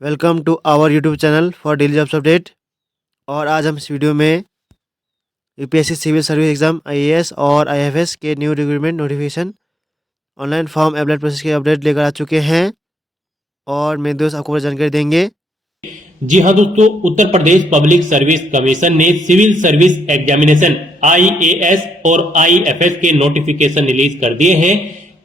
Welcome to our YouTube channel for daily jobs update. और आज हम इस वीडियो में UPSC civil service exam IAS और आईएफएस के new recruitment notification online form apply process के अपडेट लेकर आ चुके हैं और मेरे दोस्त आपको जानकारी देंगे। जी हाँ दोस्तों, Uttar Pradesh public service commission ने सिविल सर्विस एग्जामिनेशन आईएएस और आईएफएस के नोटिफिकेशन रिलीज कर दिए हैं।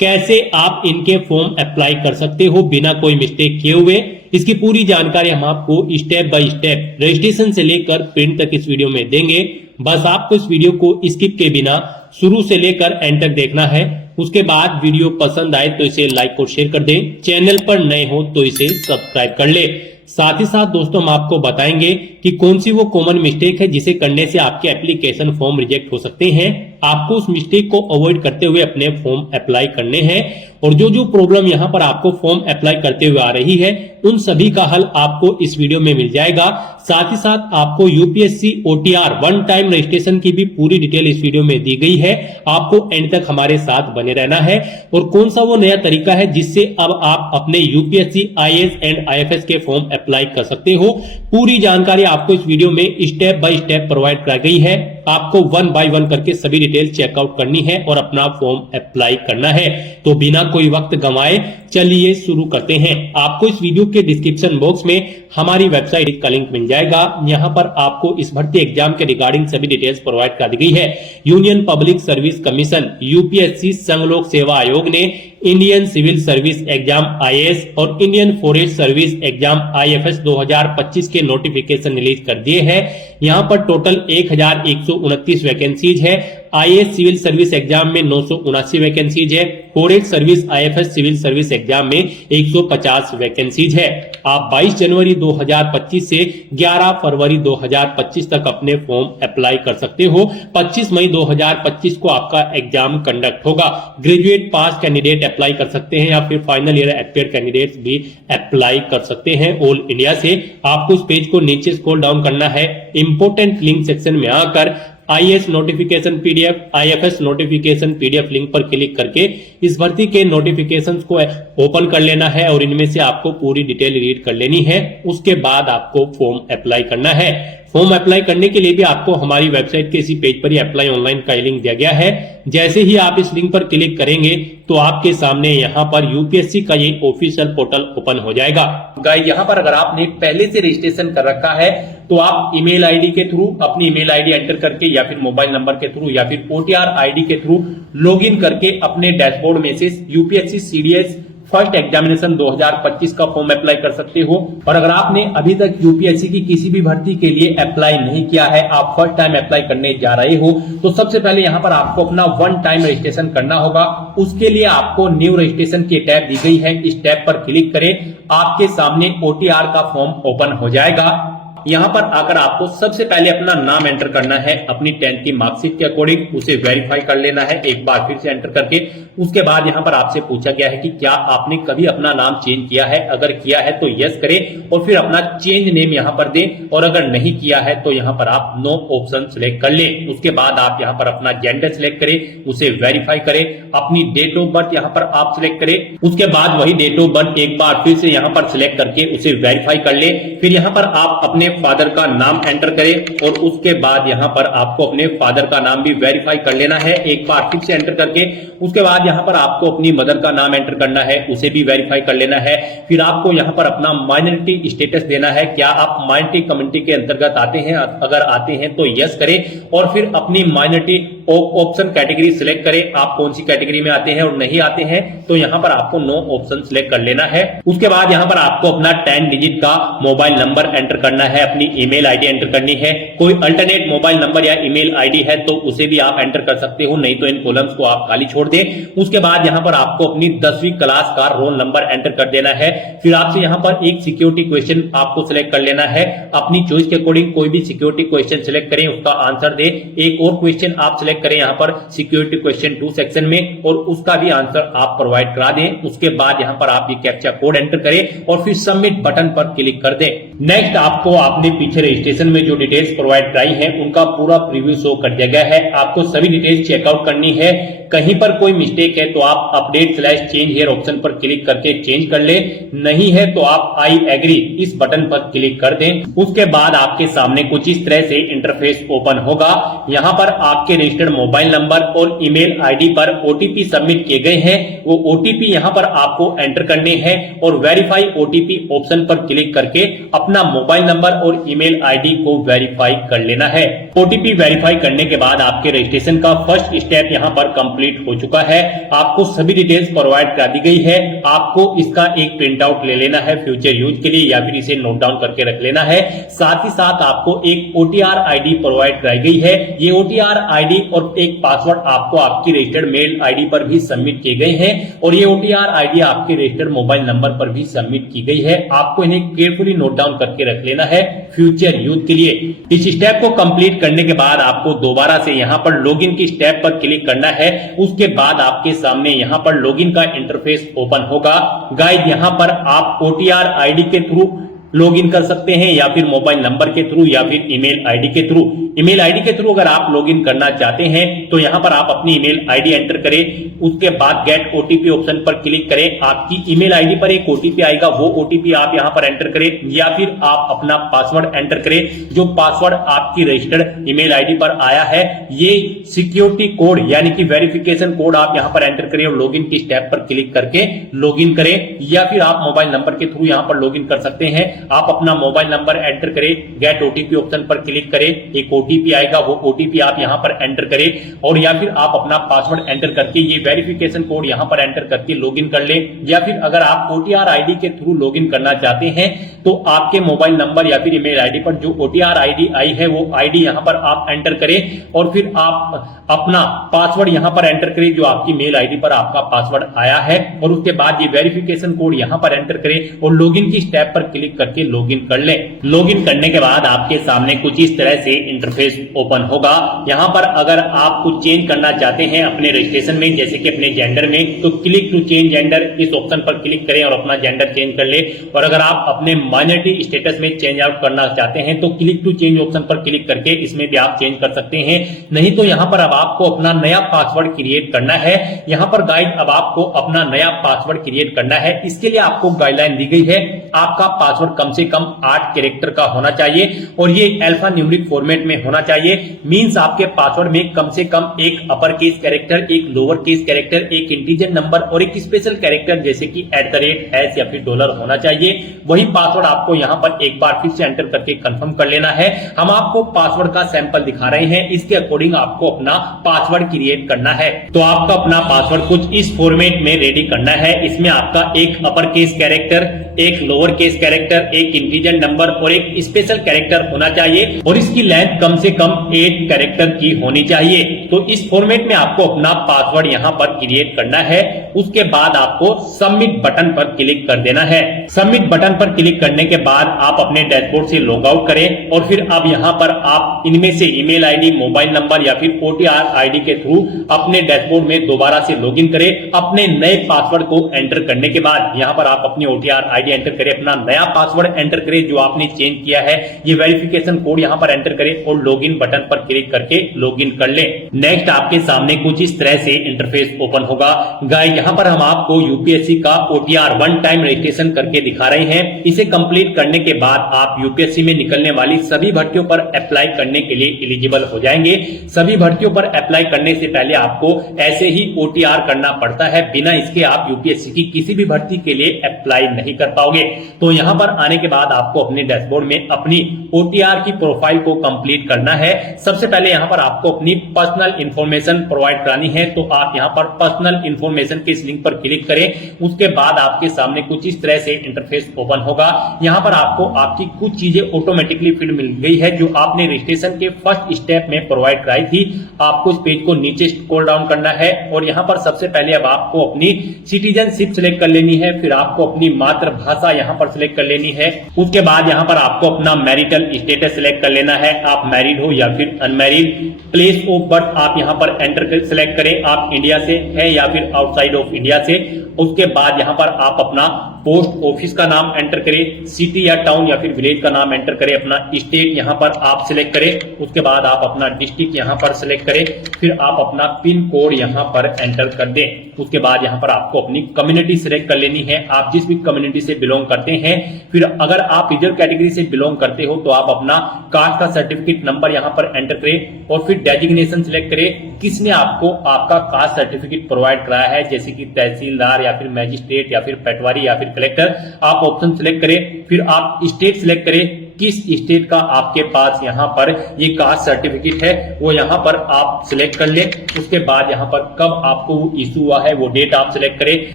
कैसे आप इनके फॉर्म अप्लाई कर सकते हो बिना कोई मिस्टेक किए हुए, इसकी पूरी जानकारी हम आपको स्टेप बाय स्टेप रजिस्ट्रेशन से लेकर प्रिंट तक इस वीडियो में देंगे। बस आपको इस वीडियो को स्किप के बिना शुरू से लेकर एंड तक देखना है। उसके बाद वीडियो पसंद आए तो इसे लाइक और शेयर कर दें। चैनल पर नए हो तो इसे सब्सक्राइब कर ले। साथ ही साथ दोस्तों हम आपको बताएंगे कि कौन सी वो कॉमन मिस्टेक है जिसे करने से आपके एप्लीकेशन फॉर्म रिजेक्ट हो सकते हैं। आपको उस मिस्टेक को अवॉइड करते हुए अपने फॉर्म अप्लाई करने हैं और जो जो प्रॉब्लम यहां पर आपको फॉर्म अप्लाई करते हुए आ रही है उन सभी का हल आपको इस वीडियो में मिल जाएगा। साथ ही साथ आपको UPSC OTR one time registration की भी पूरी डिटेल इस वीडियो में दी गई है। आपको एंड तक हमारे साथ बने रहना है। और कौन सा वो नया तरीका है जिससे अब आप अपने यूपीएससी आईएएस एंड आईएफएस के फॉर्म अप्लाई कर सकते हो, पूरी जानकारी आपको इस वीडियो में स्टेप बाय स्टेप प्रोवाइड कराई गई है। आपको वन बाय वन करके सभी डिटेल चेकआउट करनी है और अपना फॉर्म अप्लाई करना है। तो बिना कोई वक्त गंवाए चलिए शुरू करते हैं। आपको इस वीडियो के डिस्क्रिप्शन बॉक्स में हमारी वेबसाइट का लिंक मिल जाएगा। यहां पर आपको इस भर्ती एग्जाम के रिगार्डिंग सभी डिटेल्स प्रोवाइड कर दी गई है। Union public service commission UPSC संघ लोक सेवा आयोग ने Indian civil service exam IAS और Indian forest service exam IFS 2025 के नोटिफिकेशन रिलीज कर दिए हैं। यहां पर टोटल 1129 वैकेंसीज है। आईएएस सिविल सर्विस एग्जाम में 979 वैकेंसीज है। Forest service IFS civil service exam में 150 वैकेंसीज है। आप 22 जनवरी 2025 से 11 फरवरी 2025 तक अपने फॉर्म अप्लाई कर सकते हो। 25 मई 2025 को आपका एग्जाम कंडक्ट होगा। ग्रेजुएट पास कैंडिडेट अप्लाई कर सकते हैं या फिर फाइनल ईयर एक्सपेयर कैंडिडेट्स भी अप्लाई कर सकते हैं ऑल इंडिया से। आपको इस पेज को नीचे स्क्रॉल डाउन करना है। इंपोर्टेंट लिंक सेक्शन में आकर IAS notification PDF, IFS notification PDF link पर क्लिक करके इस भर्ती के नोटिफिकेशंस को ओपन कर लेना है और इनमें से आपको पूरी डिटेल रीड कर लेनी है। उसके बाद आपको फॉर्म अप्लाई करना है। फॉर्म अप्लाई करने के लिए भी आपको हमारी वेबसाइट के इसी पेज पर ही अप्लाई ऑनलाइन का लिंक दिया गया है। जैसे ही आप इस लिंक पर क्लिक करेंगे तो आपके सामने यहाँ पर यूपीएससी का ये ऑफिशियल पोर्टल ओपन हो जाएगा। गाइस, यहाँ पर अगर आपने पहले से रजिस्ट्रेशन कर रखा है तो आप ईमेल आईडी के थ्रू अपनी ईमेल आईडी एंटर करके या फिर मोबाइल नंबर के थ्रू या फिर ओटीआर आईडी के थ्रू लॉगिन करके अपने डैशबोर्ड में से यूपीएससी सीडीएस फर्स्ट एग्जामिनेशन 2025 का फॉर्म अप्लाई कर सकते हो। और अगर आपने अभी तक यूपीएससी की किसी भी भर्ती के लिए अप्लाई नहीं किया है, आप फर्स्ट टाइम अप्लाई करने जा रहे हो, तो सबसे पहले यहां पर आपको अपना वन टाइम रजिस्ट्रेशन करना होगा। उसके लिए आपको न्यू रजिस्ट्रेशन की टैब दी गई है। इस टैब पर क्लिक करें, आपके सामने ओटीआर का फॉर्म ओपन हो जाएगा। यहां पर आकर आपको सबसे पहले अपना नाम एंटर करना है। अपनी 10th की मार्कशीट के अकॉर्डिंग उसे वेरीफाई कर लेना है एक बार फिर से एंटर करके। उसके बाद यहां पर आपसे पूछा गया है कि क्या आपने कभी अपना नाम चेंज किया है। अगर किया है तो यस करें और फिर अपना चेंज नेम यहां पर दें, और अगर नहीं किया है तो यहां पर आप नो ऑप्शन सिलेक्ट कर लें। उसके बाद आप यहां पर अपना जेंडर सिलेक्ट करें, उसे वेरीफाई करें। अपनी डेट ऑफ बर्थ यहां पर आप सिलेक्ट करें। उसके बाद वही डेट ऑफ बर्थ एक बार फिर से यहां पर सिलेक्ट करके उसे वेरीफाई कर ले। फिर यहां पर आप अपने फादर का नाम एंटर करें और उसके बाद यहां पर आपको अपने फादर का नाम भी वेरीफाई कर लेना है एक बार फिर से एंटर करके। उसके बाद यहां पर आपको अपनी मदर का नाम एंटर करना है, उसे भी वेरीफाई कर लेना है। फिर आपको यहां पर अपना माइनॉरिटी स्टेटस देना है। क्या आप माइनॉरिटी कम्युनिटी के अंतर्गत आते हैं? अगर आते हैं तो यस करें और फिर अपनी माइनॉरिटी ऑप्शन कैटेगरी सिलेक्ट करें। आप कौन सी कैटेगरी में आते हैं और नहीं आते हैं तो यहां पर आपको नो ऑप्शन सिलेक्ट कर लेना है। उसके बाद यहां पर आपको अपना 10 डिजिट का मोबाइल नंबर एंटर करना है, अपनी ईमेल आईडी एंटर करनी है। कोई अल्टरनेट मोबाइल नंबर या ईमेल आईडी है तो उसे भी आप एंटर कर सकते हो, नहीं तो इन कॉलम्स को आप खाली छोड़ दें। उसके बाद यहां पर आपको अपनी 10वीं क्लास का रोल नंबर एंटर कर देना है। फिर आपसे यहां पर एक सिक्योरिटी क्वेश्चन आपको सिलेक्ट कर लेना है। अपनी चॉइस के अकॉर्डिंग कोई भी सिक्योरिटी क्वेश्चन सिलेक्ट करें, उसका आंसर दे। एक और क्वेश्चन आप सिलेक्ट सिलेक्ट करें यहाँ पर सिक्योरिटी क्वेश्चन 2 सेक्शन में और उसका भी आंसर आप प्रोवाइड करा दें। उसके बाद यहाँ पर आप ये कैप्चा कोड एंटर करें और फिर सबमिट बटन पर क्लिक कर दें। नेक्स्ट आपको आपने पीछे रजिस्ट्रेशन में जो डिटेल्स प्रोवाइड कराई है उनका पूरा प्रीव्यू शो कर दिया गया है। आपको सभी डिटेल्स चेकआउट करनी है। कहीं पर कोई मिस्टेक है तो आप अपडेट/चेंज हियर ऑप्शन पर क्लिक करके चेंज कर ले, नहीं है तो आप आई एग्री इस बटन पर क्लिक कर दें। उसके बाद आपके सामने कुछ इस तरह से इंटरफेस ओपन होगा। यहाँ पर आपके रजिस्टर्ड मोबाइल नंबर और ईमेल आईडी पर ओटीपी सबमिट किए गए हैं। वो ओटीपी यहाँ पर आपको एंटर करने हैं और वेरीफाई ओटीपी ऑप्शन पर क्लिक करके अपना मोबाइल नंबर और ईमेल आईडी को वेरीफाई कर लेना है। ओटीपी वेरीफाई करने के बाद आपके रजिस्ट्रेशन का फर्स्ट स्टेप यहाँ पर कंप्लीट हो चुका है। आपको सभी डिटेल्स प्रोवाइड करा दी गई है। आपको इसका एक प्रिंट आउट ले लेना है फ्यूचर यूज के लिए या फिर इसे नोट डाउन करके रख लेना है। साथ ही साथ आपको एक ओटीआर आईडी प्रोवाइड कराई गई है। ये ओटीआर आईडी और एक पासवर्ड आपको आपकी रजिस्टर्ड मेल आईडी पर भी सबमिट किए गए हैं और ये ओटीआर आईडी आपके रजिस्टर्ड मोबाइल नंबर पर भी सबमिट की गई है। आपको इन्हें केयरफुली नोट डाउन करके रख लेना है फ्यूचर यूज के लिए। इस स्टेप को कंप्लीट करने के बाद आपको दोबारा से यहाँ पर लॉगिन की स्टेप पर क्लिक करना है। उसके बाद आपके सामने यहाँ पर लॉगिन का इंटरफेस ओपन होगा। गाइस यहाँ पर आप ओटीआर आईडी के थ्रू लॉगिन कर सकते हैं या फिर मोबाइल नंबर के थ्रू या फिर ईमेल आईडी के थ्रू। ईमेल आईडी के थ्रू अगर आप लॉगिन करना चाहते हैं तो यहां पर आप अपनी ईमेल आईडी एंटर करें। उसके बाद गेट ओटीपी ऑप्शन पर क्लिक करें। आपकी ईमेल आईडी पर एक ओटीपी आएगा, वो ओटीपी आप यहां पर एंटर करें या फिर आप अपना पासवर्ड एंटर करें। जो पासवर्ड आपकी रजिस्टर्ड ईमेल आईडी पर आया है ये सिक्योरिटी कोड यानी कि वेरिफिकेशन कोड आप यहां पर एंटर करें और लॉगिन की स्टेप पर क्लिक करके लॉगिन करें या फिर आप मोबाइल नंबर के थ्रू यहां पर लॉगिन कर सकते हैं। आप अपना मोबाइल नंबर एंटर करें, गेट ओटीपी ऑप्शन पर क्लिक करें, एक ओटीपी आएगा, वो ओटीपी आप यहां पर एंटर करें और या फिर आप अपना पासवर्ड एंटर करके ये वेरिफिकेशन कोड यहां पर एंटर करके लॉगिन कर लें। या फिर अगर आप ओटीआर आईडी के थ्रू लॉगिन करना चाहते हैं तो आपके मोबाइल नंबर या फिर ईमेल आईडी पर जो ओटीआर आईडी आई है वो आईडी यहां पर आप एंटर करें और फिर आप अपना पासवर्ड यहां पर एंटर करें जो आपकी मेल आईडी पर आपका पासवर्ड आया है और उसके बाद ये वेरिफिकेशन कोड यहां पर एंटर करें और लॉगिन की स्टेप पर क्लिक करके लॉगिन कर लें। लॉगिन करने के बाद आपके सामने कुछ इस तरह से इंटरफेस ओपन होगा। यहां पर अगर आप कुछ चेंज करना चाहते हैं अपने रजिस्ट्रेशन में जैसे कि अपने जेंडर में तो क्लिक टू चेंज जेंडर इस ऑप्शन पर क्लिक करें और अपना जेंडर चेंज कर ले। और अगर आप अपने माइनॉरिटी स्टेटस में चेंज आउट करना चाहते हैं तो क्लिक टू चेंज ऑप्शन पर क्लिक करके इसमें भी आप चेंज कर सकते हैं। नहीं तो यहां पर अब आपको अपना नया पासवर्ड क्रिएट करना है। यहां पर गाइड अब आपको अपना नया पासवर्ड क्रिएट करना है। इसके लिए आपको गाइडलाइन दी गई है। आपका पासवर्ड कम से कम 8 कैरेक्टर का होना चाहिए और ये अल्फा न्यूमेरिक फॉर्मेट में होना चाहिए। मींस आपके पासवर्ड में कम से कम एक अपर केस कैरेक्टर, एक लोअर केस कैरेक्टर, एक इंटीजर नंबर और एक स्पेशल कैरेक्टर जैसे कि @ या फिर $, होना चाहिए। वही पासवर्ड आपको यहां पर एक बार फिर से एंटर करके कंफर्म कर लेना है। हम आपको पासवर्ड का सैंपल दिखा रहे हैं, इसके अकॉर्डिंग आपको अपना पासवर्ड क्रिएट करना है। तो आपका अपना पासवर्ड कुछ इस फॉर्मेट में रेडी करना है। इसमें आपका एक अपर केस कैरेक्टर, एक लोअर केस कैरेक्टर, एक इंटीजर नंबर और एक स्पेशल कैरेक्टर होना चाहिए और इसकी लेंथ कम से कम 8 कैरेक्टर की होनी चाहिए। तो इस फॉर्मेट में आपको अपना पासवर्ड यहां पर क्रिएट करना है। उसके बाद आपको सबमिट बटन पर क्लिक कर देना है। सबमिट बटन पर क्लिक करने के बाद आप अपने डैशबोर्ड से लॉग आउट करें और फिर अब यहां पर आप इनमें से ईमेल आईडी, मोबाइल नंबर या फिर ओटीआर आईडी के थ्रू अपने डैशबोर्ड में दोबारा से लॉगिन करें। अपने नए पासवर्ड को एंटर करने के बाद यहां पर आप अपनी ओटीआर आईडी एंटर करें, अपना नया पासवर्ड एंटर करें जो आपने चेंज किया है, ये वेरिफिकेशन कोड यहां पर एंटर करें और लॉगिन बटन पर क्लिक करके लॉगिन कर लें। नेक्स्ट आपके सामने कुछ इस तरह से इंटरफेस ओपन होगा। गाइस यहां पर हम आपको यूपीएससी का ओटीआर 1 टाइम रजिस्ट्रेशन करके दिखा रहे हैं। इसे कंप्लीट करने के बाद आप यूपीएससी में निकलने वाली सभी भर्तियों पर अप्लाई करने के लिए एलिजिबल हो जाएंगे। सभी भर्तियों पर अप्लाई करने से पहले आपको ऐसे ही ओटीआर करना पड़ता है, बिना इसके आप यूपीएससी की किसी भी भर्ती के लिए अप्लाई नहीं कर पाओगे। तो यहां पर आने के बाद आपको अपने डैशबोर्ड में अपनी ओटीआर की प्रोफाइल को कंप्लीट करना है। सबसे पहले यहां पर आपको अपनी पर्सनल इंफॉर्मेशन प्रोवाइड करानी है, तो आप यहां पर पर्सनल इंफॉर्मेशन के इस लिंक पर क्लिक करें। उसके बाद आपके सामने कुछ इस तरह से इंटरफेस ओपन होगा। यहाँ पर आपको आपकी कुछ चीजें ऑटोमेटिकली फीड मिल गई है जो आपने रजिस्ट्रेशन के फर्स्ट स्टेप में प्रोवाइड कराई थी। आपको इस पेज को नीचे स्क्रॉल डाउन करना है और यहाँ पर सबसे पहले अब आपको अपनी सिटीजनशिप सिलेक्ट कर लेनी है, फिर आपको अपनी मातृभाषा यहाँ पर सिलेक्ट कर लेनी है। उसके बाद यहाँ पर आपको अपना मैरिटल स्टेटस सिलेक्ट कर लेना है, आप मैरिड हो या फिर अनमैरिड। प्लेस ऑफ बर्थ आप यहाँ पर एंटर सिलेक्ट करें, आप इंडिया से है या फिर आउटसाइड ऑफ इंडिया से। उसके बाद यहाँ पर आप अपना पोस्ट ऑफिस का नाम एंटर करें, सिटी या टाउन या फिर विलेज का नाम एंटर करें, अपना स्टेट यहाँ पर आप सिलेक्ट करें। उसके बाद आप अपना डिस्ट्रिक्ट यहाँ पर सिलेक्ट करें, फिर आप अपना पिन कोड यहाँ पर एंटर कर दें। उसके बाद यहाँ पर आपको अपनी कम्युनिटी सिलेक्ट कर लेनी है, आप जिस भी कम्युनिटी से बिलोंग करते हैं। फिर अगर आप रिजर्व कैटेगरी से बिलोंग करते हो तो आप अपना कास्ट का सर्टिफिकेट नंबर यहाँ पर एंटर करें और फिर डेजिग्नेशन सिलेक्ट करें, किसने आपको आपका कास्ट सर्टिफिकेट प्रोवाइड कराया है, जैसे कि तहसीलदार या फिर मैजिस्ट्रेट या फिर पटवारी या फिर कलेक्टर। आप ऑप्शन सिलेक्ट करें, फिर आप स्टेट सिलेक्ट करें, किस स्टेट का आपके पास यहाँ पर ये कास्ट सर्टिफिकेट है वो यहाँ पर आप सिलेक्ट कर ले। उसके बाद यहाँ पर कब आपको वो इशू हुआ है वो डेट आप सिलेक्ट करें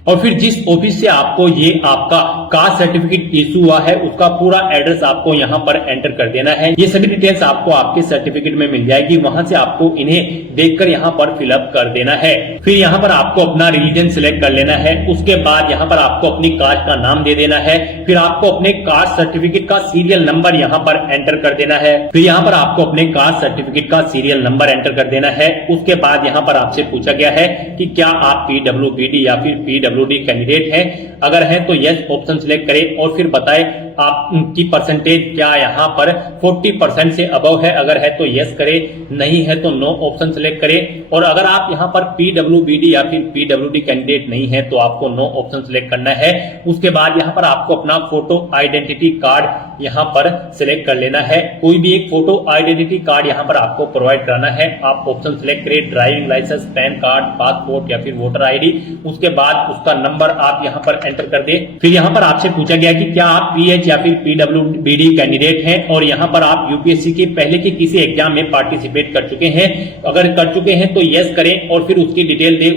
और फिर जिस ऑफिस से आपको ये आपका कास्ट सर्टिफिकेट इशू हुआ है उसका पूरा एड्रेस आपको यहाँ पर एंटर कर देना है। ये सभी डिटेल्स आपको आपके सर्टिफिकेट में मिल जाएगी, वहां से आपको इन्हें देखकर यहाँ पर फिलअप कर देना है। फिर यहाँ पर आपको अपना रिलीजन सिलेक्ट कर लेना है। उसके बाद यहाँ पर आपको अपनी कास्ट का नाम दे देना है, फिर आपको अपने कास्ट सर्टिफिकेट का सीरियल नंबर यहाँ पर एंटर कर देना है। फिर यहाँ पर आपको अपने कास्ट सर्टिफिकेट का सीरियल नंबर एंटर कर देना है। उसके बाद यहाँ पर आपसे पूछा गया है कि क्या आप पीडब्ल्यूबीडी या फिर पीडब्ल्यूडी कैंडिडेट हैं, अगर हैं तो यस ऑप्शन सिलेक्ट करें और फिर बताएं आपकी परसेंटेज क्या यहाँ पर 40% से अबव है, अगर है तो यस करें, नहीं है तो नो ऑप्शन सिलेक्ट करें। और अगर आप यहाँ पर पीडब्ल्यूबीडी या फिर पीडब्ल्यूडी कैंडिडेट नहीं है तो आपको नो ऑप्शन सिलेक्ट करना है। उसके बाद यहाँ पर आपको अपना फोटो आइडेंटिटी कार्ड यहाँ पर सिलेक्ट कर लेना है, कोई भी एक फोटो आइडेंटिटी कार्ड यहाँ पर आपको प्रोवाइड कराना है। आप ऑप्शन सिलेक्ट करें, driving licence, PAN card, passport या फिर वोटर आईडी। उसके बाद उसका नंबर आप यहाँ पर एंटर कर दे। फिर यहाँ पर आपसे पूछा गया कि क्या आप पीएच या फिर पीडब्ल्यूबीडी कैंडिडेट हैं और यहाँ पर आप यूपीएससी के पहले के किसी एग्जाम में पार्टिसिपेट कर चुके हैं, अगर कर चुके हैं तो यस करें और फिर उसकी डिटेल दे,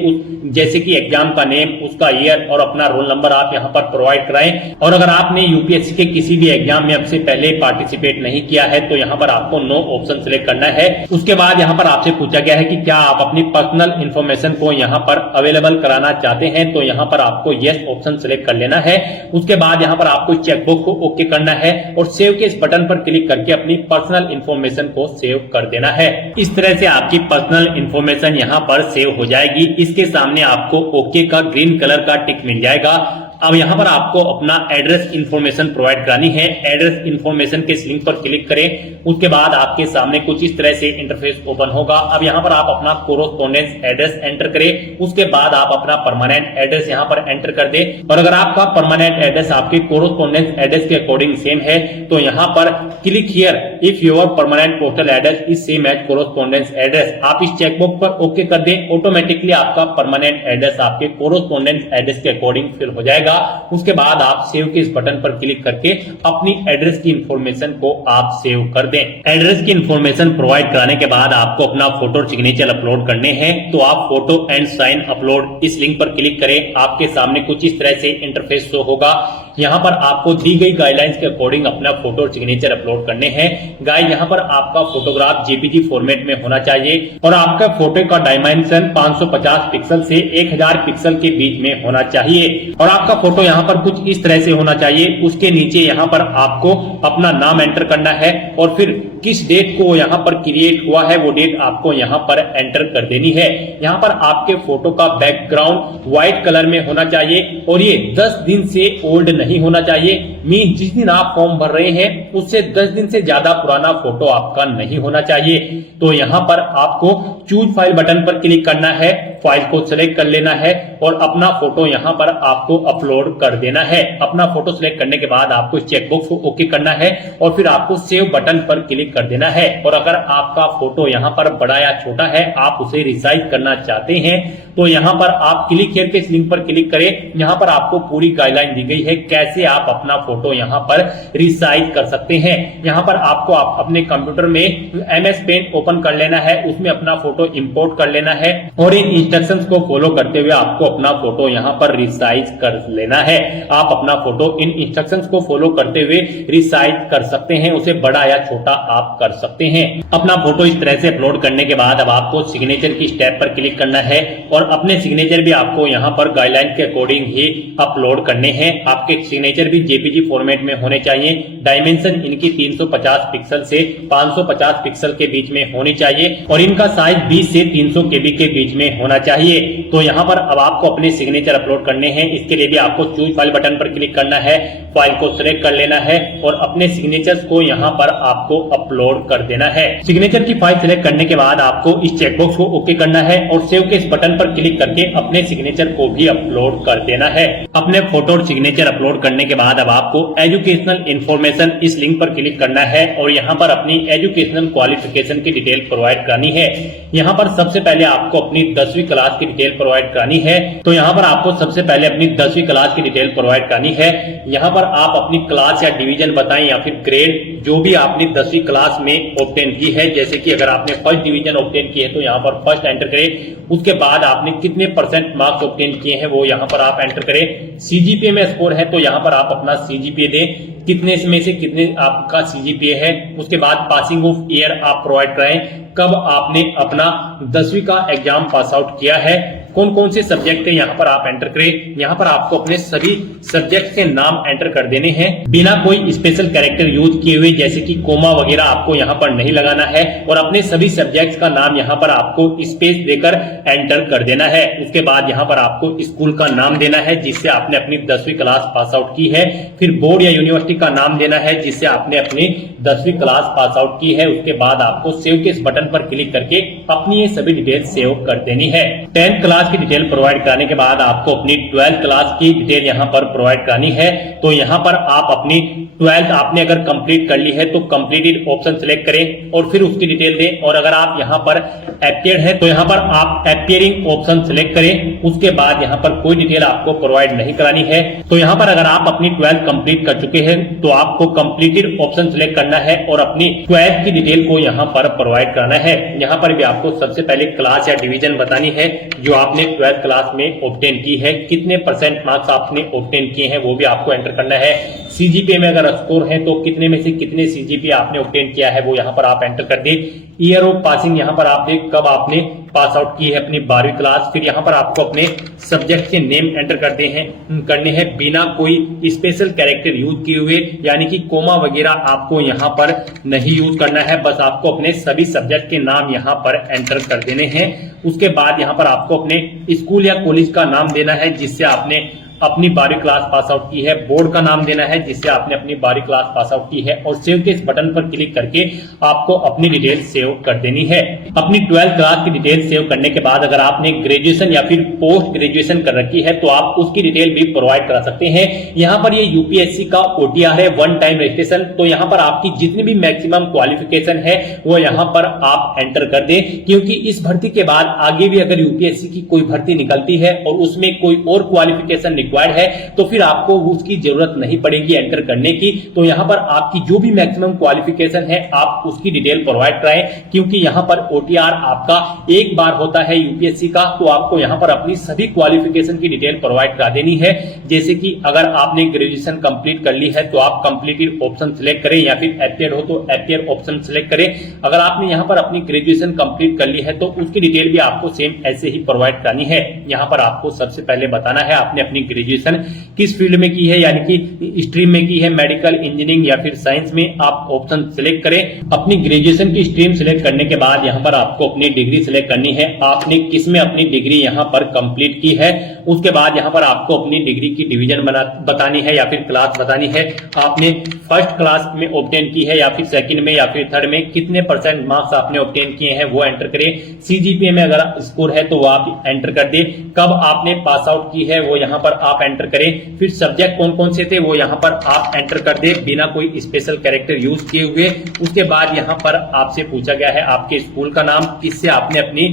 जैसे कि एग्जाम का नेम, उसका ईयर और अपना रोल नंबर आप यहाँ पर प्रोवाइड कराएं। और अगर आपने यूपीएससी के किसी भी एग्जाम में अब से पहले पार्टिसिपेट नहीं किया है तो यहाँ पर आपको नो ऑप्शन सिलेक्ट करना है। उसके बाद यहाँ पर आपसे पूछा गया है कि क्या आप अपनी पर्सनल इंफॉर्मेशन को यहाँ पर अवेलेबल कराना चाहते हैं, तो यहाँ पर आपको यस ऑप्शन सिलेक्ट कर लेना है। उसके बाद यहाँ पर आपको चेकबॉक्स को ओके करना है और सेव के इस बटन पर क्लिक करके अपनी पर्सनल इंफॉर्मेशन को सेव कर देना है। इस तरह से आपकी पर्सनल इंफॉर्मेशन यहाँ पर सेव हो जाएगी। इसके सामने आपको ओके का ग्रीन कलर का टिक मिल जाएगा। अब यहाँ पर आपको अपना एड्रेस इंफॉर्मेशन प्रोवाइड करानी है। एड्रेस इंफॉर्मेशन के लिंक पर क्लिक करें, उसके बाद आपके सामने कुछ इस तरह से इंटरफेस ओपन होगा। अब यहाँ पर आप अपना कोरोस्पोंडेंस एड्रेस एंटर करें, उसके बाद आप अपना परमानेंट एड्रेस यहाँ पर एंटर कर दें। और अगर आपका परमानेंट एड्रेस आपके कोरोस्पोंडेंस एड्रेस के अकॉर्डिंग सेम है तो यहाँ पर click here if your permanent postal address is same as correspondence address. आप इस चेकबॉक्स पर ओके कर दें, ऑटोमेटिकली आपका परमानेंट एड्रेस आपके कोरोस्पोंडेंस एड्रेस के अकॉर्डिंग फिल हो जाएगा। उसके बाद आप सेव के इस बटन पर क्लिक करके अपनी एड्रेस की इंफॉर्मेशन को आप सेव कर दें। एड्रेस की इंफॉर्मेशन प्रोवाइड कराने के बाद आपको अपना फोटो और सिग्नेचर अपलोड करने हैं, तो आप फोटो एंड साइन अपलोड इस लिंक पर क्लिक करें। आपके सामने कुछ इस तरह से इंटरफेस शो होगा। यहाँ पर आपको दी गई गाइडलाइंस के अकॉर्डिंग अपना फोटो और सिग्नेचर अपलोड करने हैं। गाइस, यहाँ पर आपका फोटोग्राफ जेपीजी फॉर्मेट में होना चाहिए और आपका फोटो का डायमेंशन 550 पिक्सल से 1000 पिक्सल के बीच में होना चाहिए और आपका फोटो यहाँ पर कुछ इस तरह से होना चाहिए। उसके नीचे यहाँ पर आपको अपना नाम एंटर करना है और फिर किस डेट को यहाँ पर क्रिएट हुआ है वो डेट आपको यहाँ पर एंटर कर देनी है। यहाँ पर आपके फोटो का बैकग्राउंड व्हाइट कलर में होना चाहिए और ये 10 दिन से ओल्ड नहीं होना चाहिए। मीन जिस दिन आप फॉर्म भर रहे हैं उससे 10 दिन से ज्यादा पुराना फोटो आपका नहीं होना चाहिए। तो यहाँ पर आपको चूज फाइल बटन पर क्लिक करना है, फाइल को सिलेक्ट कर लेना है और अपना फोटो यहाँ पर आपको अपलोड कर देना है। अपना फोटो सिलेक्ट करने के बाद आपको चेकबॉक्स को ओके करना है और फिर आपको सेव बटन पर क्लिक कर देना है। और अगर आपका फोटो यहाँ पर बड़ा या छोटा है, आप उसे रिसाइज करना चाहते हैं, तो यहाँ पर आप क्लिक हियर के इस लिंक पर क्लिक करें। यहाँ पर आपको पूरी गाइडलाइन दी गई है कैसे आप अपना फोटो यहाँ पर रिसाइज कर सकते हैं। यहाँ पर आपको अपने कंप्यूटर में MS पेंट ओपन कर लेना है, उसमें अपना फोटो इंपोर्ट कर लेना है और इन इंस्ट्रक्शंस को फॉलो करते हुए आपको अपना फोटो यहाँ पर रिसाइज कर लेना है। आप अपना फोटो इन इंस्ट्रक्शंस को फॉलो करते हुए रिसाइज कर सकते हैं, उसे बड़ा या छोटा आप कर सकते हैं। अपना फोटो इस तरह से अपलोड करने के बाद अब आपको सिग्नेचर की स्टेप पर क्लिक करना है और अपने सिग्नेचर भी आपको यहाँ पर गाइडलाइन के अकॉर्डिंग ही अपलोड करने हैं। आपके सिग्नेचर भी जेपीजी फॉर्मेट में होने चाहिए। डायमेंशन इनकी 350 पिक्सल से 550 पिक्सल के बीच में होनी चाहिए और इनका साइज 20 से 300 केबी के बीच में होना चाहिए। तो यहाँ पर अब आपको अपने सिग्नेचर अपलोड करने हैं। इसके लिए भी आपको चूज फाइल बटन पर क्लिक करना है, फाइल को सिलेक्ट कर लेना है और अपने सिग्नेचर्स को यहाँ पर आपको अपलोड कर देना है। सिग्नेचर की फाइल सिलेक्ट करने के बाद आपको इस चेकबॉक्स को ओके करना है और सेव के इस बटन पर क्लिक करके अपने सिग्नेचर को भी अपलोड कर देना है। अपने फोटो और सिग्नेचर अपलोड करने के बाद अब आपको एजुकेशनल इंफॉर्मेशन इस लिंक पर क्लिक करना है और यहाँ पर अपनी एजुकेशनल क्वालिफिकेशन की डिटेल प्रोवाइड करानी है। यहाँ पर सबसे पहले आपको अपनी 10वीं क्लास की डिटेल प्रोवाइड करानी है। तो यहाँ पर आपको सबसे पहले अपनी 10वीं क्लास की डिटेल प्रोवाइड करानी है। यहाँ पर आप अपनी क्लास या डिवीजन बताएं या फिर ग्रेड जो भी आपने 10वीं क्लास में ऑब्टेन की है। जैसे कि अगर आपने फर्स्ट डिवीजन ऑब्टेन की है तो यहाँ पर फर्स्ट एंटर करें। उसके बाद आपने कितने परसेंट मार्क्स ऑब्टेन किए हैं वो यहाँ पर आप एंटर करें। सीजीपीए में स्कोर है तो यहाँ पर आप अपना सीजीपीए दें, कितने में से कितने आपका सीजीपीए है। उसके बाद पासिंग ऑफ ईयर आप प्रोवाइड कराएं, कब आपने अपना 10वीं का एग्जाम पास आउट किया है, कौन कौन से सब्जेक्ट है यहाँ पर आप एंटर करें। यहाँ पर आपको अपने सभी सब्जेक्ट के नाम एंटर कर देने हैं बिना कोई स्पेशल कैरेक्टर यूज किए हुए, जैसे कि कोमा वगैरह आपको यहाँ पर नहीं लगाना है और अपने सभी सब्जेक्ट्स का नाम यहाँ पर आपको स्पेस देकर एंटर कर देना है। उसके बाद यहाँ पर आपको स्कूल का नाम देना है जिससे आपने अपनी 10वीं क्लास पास आउट की है। फिर बोर्ड या यूनिवर्सिटी का नाम देना है जिससे आपने अपनी 10वीं क्लास पास आउट की है। उसके बाद आपको सेव के इस बटन पर क्लिक करके अपनी ये सभी डिटेल सेव कर देनी है। 10th क्लास की डिटेल प्रोवाइड कराने के बाद आपको अपनी 12th क्लास की डिटेल यहाँ पर प्रोवाइड करानी है। तो यहाँ पर आप अपनी 12th आपने अगर कंप्लीट कर ली है तो कंप्लीटेड ऑप्शन सिलेक्ट करें और फिर उसकी डिटेल दें। और अगर आप यहाँ पर अपीयर्ड है तो यहाँ पर आप अपीयरिंग ऑप्शन सिलेक्ट करें। उसके बाद यहाँ पर कोई डिटेल आपको प्रोवाइड नहीं करानी है। तो यहाँ पर अगर आप अपनी 12th कंप्लीट कर चुके हैं तो आपको कंप्लीटेड ऑप्शन सिलेक्ट करना है और अपनी 12th की डिटेल को यहाँ पर प्रोवाइड कराना है। यहाँ पर भी आपको सबसे पहले क्लास या डिवीजन बतानी है जो आपने 12th क्लास में ऑब्टेन की है, कितने परसेंट मार्क्स आपने ऑब्टेन किए हैं वो भी आपको एंटर करना है। सीजीपीए में अगर स्कोर है तो कितने में से कितने सीजीपीए आपने ऑब्टेन किया है वो यहाँ पर आप एंटर कर दें। ईयर ऑफ पासिंग यहाँ पर आप देख कब आपने पास आउट की है अपनी 12वीं क्लास। फिर यहाँ पर आपको अपने सब्जेक्ट के नेम एंटर करने हैं बिना कोई स्पेशल कैरेक्टर यूज किए हुए, यानी कि कोमा वगैरह आपको यहाँ पर नहीं यूज करना है। बस आपको अपने सभी सब्जेक्ट के नाम यहाँ पर एंटर कर देने हैं। उसके बाद यहाँ पर आपको अपने स्कूल या कॉलेज का नाम देना है जिससे आपने अपनी 12वीं क्लास पास आउट की है। बोर्ड का नाम देना है जिससे आपने अपनी 12वीं क्लास पास आउट की है और सेव के इस बटन पर क्लिक करके आपको अपनी डिटेल सेव कर देनी है। अपनी 12th क्लास की डिटेल सेव करने के बाद अगर आपने ग्रेजुएशन या फिर पोस्ट ग्रेजुएशन कर रखी है तो आप उसकी डिटेल भी प्रोवाइड करा सकते हैं। यहाँ पर ये यूपीएससी का ओटीआर है, वन टाइम रजिस्ट्रेशन। तो यहाँ पर आपकी जितनी भी मैक्सिमम क्वालिफिकेशन है वो यहाँ पर आप एंटर कर दें, क्योंकि इस भर्ती के बाद आगे भी अगर यूपीएससी की कोई भर्ती निकलती है और उसमें कोई और क्वालिफिकेशन रिक्वायर्ड है तो फिर आपको उसकी जरूरत नहीं पड़ेगी एंटर करने की। तो यहाँ पर आपकी जो भी मैक्सिमम क्वालिफिकेशन है आप उसकी डिटेल प्रोवाइड कराएं, क्योंकि यहाँ पर ओटीआर आपका एक बार होता है यूपीएससी का। तो आपको यहाँ पर अपनी सभी क्वालिफिकेशन की डिटेल प्रोवाइड करा देनी है। जैसे कि अगर आपने ग्रेजुएशन कंप्लीट कर ली है तो आप कंप्लीटेड ऑप्शन सिलेक्ट करें, या फिर अपीयर हो तो अपीयर ऑप्शन सिलेक्ट करें। अगर आपने यहाँ पर अपनी ग्रेजुएशन कंप्लीट कर ली है तो उसकी डिटेल भी आपको सेम ऐसे ही प्रोवाइड करानी है। यहाँ पर आपको सबसे पहले बताना है आपने अपनी ग्रेजुएशन किस फील्ड में की है, यानी कि स्ट्रीम में की है, मेडिकल, इंजीनियरिंग या फिर साइंस में। आप ऑप्शन सिलेक्ट करें। अपनी ग्रेजुएशन की स्ट्रीम सिलेक्ट करने के बाद यहाँ पर आपको अपनी डिग्री सिलेक्ट करनी है, आपने किस में अपनी डिग्री यहाँ पर कंप्लीट की है। उसके बाद यहाँ पर आपको अपनी डिग्री की डिवीजन बतानी है या फिर क्लास बतानी है। आपने फर्स्ट क्लास में ऑब्टेन की है या फिर सेकंड में या फिर थर्ड में, कितने परसेंट मार्क्स आपने ऑब्टेन किए हैं वो एंटर करें। सीजीपीए में अगर स्कोर है तो वो आप एंटर कर दे। कब आपने पास आउट की है वो यहाँ पर आप एंटर करें। फिर सब्जेक्ट कौन कौन से थे वो यहाँ पर आप एंटर कर दे बिना कोई स्पेशल कैरेक्टर यूज किए हुए। उसके बाद यहाँ पर आपसे पूछा गया है आपके स्कूल का नाम, किससे आपने अपनी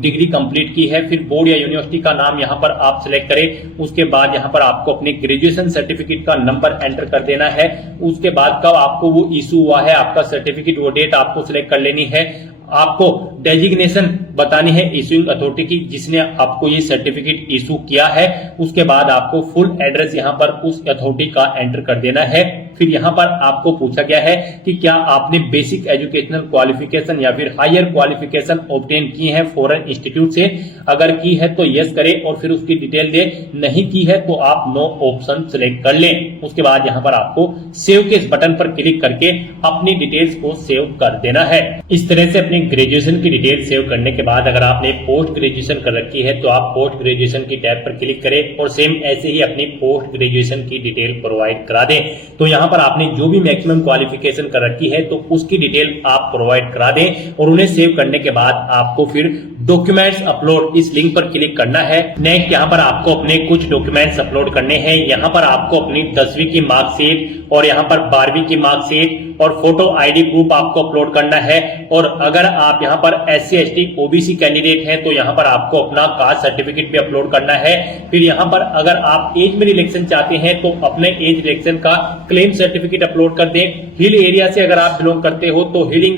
डिग्री कंप्लीट की है। फिर बोर्ड या यूनिवर्सिटी का नाम यहाँ पर आप सिलेक्ट करें। उसके बाद यहाँ पर आपको अपने ग्रेजुएशन सर्टिफिकेट का नंबर एंटर कर देना है। उसके बाद कब आपको वो इशू हुआ है आपका सर्टिफिकेट, वो डेट आपको सिलेक्ट कर लेनी है। आपको डेजिग्नेशन बतानी है इशूइंग अथॉरिटी की जिसने आपको ये सर्टिफिकेट इशू किया है। उसके बाद आपको फुल एड्रेस यहाँ पर उस अथॉरिटी का एंटर कर देना है। फिर यहाँ पर आपको पूछा गया है कि क्या आपने बेसिक एजुकेशनल क्वालिफिकेशन या फिर हायर क्वालिफिकेशन ऑब्टेन की है फॉरेन इंस्टीट्यूट से। अगर की है तो यस करें और फिर उसकी डिटेल दे, नहीं की है तो आप नो ऑप्शन सिलेक्ट कर लें। उसके बाद यहाँ पर आपको सेव के इस बटन पर क्लिक करके अपनी डिटेल्स को सेव कर देना है। इस तरह से अपनी ग्रेजुएशन की डिटेल सेव करने के बाद अगर आपने पोस्ट ग्रेजुएशन कर रखी है तो आप पोस्ट ग्रेजुएशन की टैब पर क्लिक करें और सेम ऐसे ही अपनी पोस्ट ग्रेजुएशन की डिटेल प्रोवाइड करा दें। तो यहाँ पर आपने जो भी मैक्सिमम क्वालिफिकेशन कर रखी है तो उसकी डिटेल आप प्रोवाइड करा दें और उन्हें सेव करने के बाद आपको फिर डॉक्यूमेंट्स अपलोड इस लिंक पर क्लिक करना है। नेक्स्ट यहाँ पर आपको अपने कुछ डॉक्यूमेंट्स अपलोड करने हैं। यहाँ पर आपको अपनी 10वीं की मार्कशीट और यहाँ पर 12वीं की मार्कशीट और फोटो आईडी प्रूफ आपको अपलोड करना है। और अगर आप यहाँ पर SC ST OBC कैंडिडेट हैं तो यहाँ पर आपको अपना कास्ट सर्टिफिकेट भी अपलोड करना है। फिर यहाँ पर अगर आप एज में रिलेक्शन चाहते हैं तो अपने एज रिलेक्शन का क्लेम सर्टिफिकेट अपलोड कर दें। हिल एरिया से अगर आप बिलोंग करते हो तो हिलिंग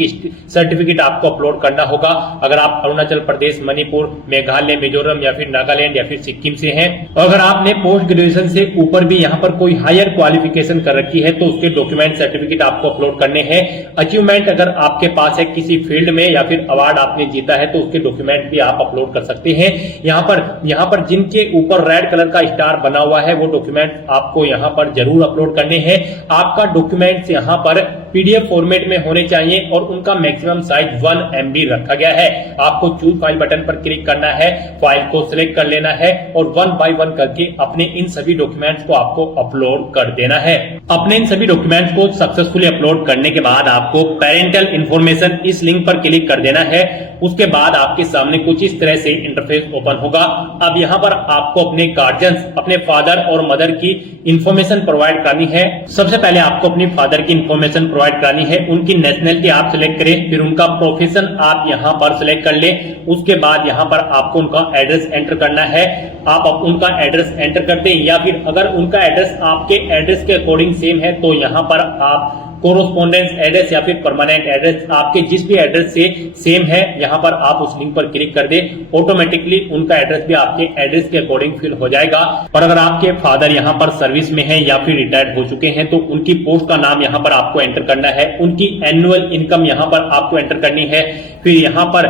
सर्टिफिकेट आपको अपलोड करना होगा। अगर आप अरुणाचल प्रदेश, मणिपुर, मेघालय, मिजोरम या फिर नागालैंड या फिर सिक्किम से हैं और अगर आपने पोस्ट ग्रेजुएशन से ऊपर भी यहाँ पर कोई हायर क्वालिफिकेशन कर रखी है तो उसके डॉक्यूमेंट सर्टिफिकेट आपको अपलोड करने हैं। अचीवमेंट अगर आपके पास है किसी फील्ड में या फिर अवार्ड आपने जीता है तो उसके डॉक्यूमेंट भी आप अपलोड कर सकते हैं। यहाँ पर जिनके ऊपर रेड कलर का स्टार बना हुआ है वो डॉक्यूमेंट आपको यहाँ पर जरूर अपलोड करने हैं। आपका डॉक्यूमेंट्स यहाँ पर PDF फॉर्मेट में होने चाहिए और उनका मैक्सिमम साइज 1 MB रखा गया है। आपको चूज फाइल बटन पर क्लिक करना है, फाइल को सिलेक्ट कर लेना है और 1 बाय 1 करके अपने इन सभी डॉक्यूमेंट्स को आपको अपलोड कर देना है। अपने इन सभी डॉक्यूमेंट्स को सक्सेसफुली अपलोड करने के बाद आपको पेरेंटल इंफॉर्मेशन इस लिंक पर क्लिक कर देना है। उसके बाद आपके सामने कुछ इस तरह से इंटरफेस ओपन होगा। अब यहाँ पर आपको अपने गार्जियंस, अपने फादर और मदर की इंफॉर्मेशन प्रोवाइड करनी है। सबसे पहले आपको अपनी फादर की इंफॉर्मेशन प्रोवाइड करनी है। उनकी नेशनलिटी आप सिलेक्ट करें, फिर उनका प्रोफेशन आप यहाँ पर सिलेक्ट कर लें। उसके बाद यहाँ पर आपको उनका एड्रेस एंटर करना है। आप उनका एड्रेस एंटर कर दें या फिर अगर उनका एड्रेस आपके एड्रेस के अकॉर्डिंग सेम है तो यहाँ पर आप कोरोस्पोंडेंस एड्रेस या फिर परमानेंट एड्रेस आपके जिस भी एड्रेस से सेम है यहाँ पर आप उस लिंक पर क्लिक कर दें। ऑटोमेटिकली उनका एड्रेस भी आपके एड्रेस के अकॉर्डिंग फिल हो जाएगा। और अगर आपके फादर यहाँ पर सर्विस में हैं या फिर रिटायर्ड हो चुके हैं तो उनकी पोस्ट का नाम यहाँ पर आपको एंटर करना है। उनकी एनुअल इनकम यहाँ पर आपको एंटर करनी है। फिर यहाँ पर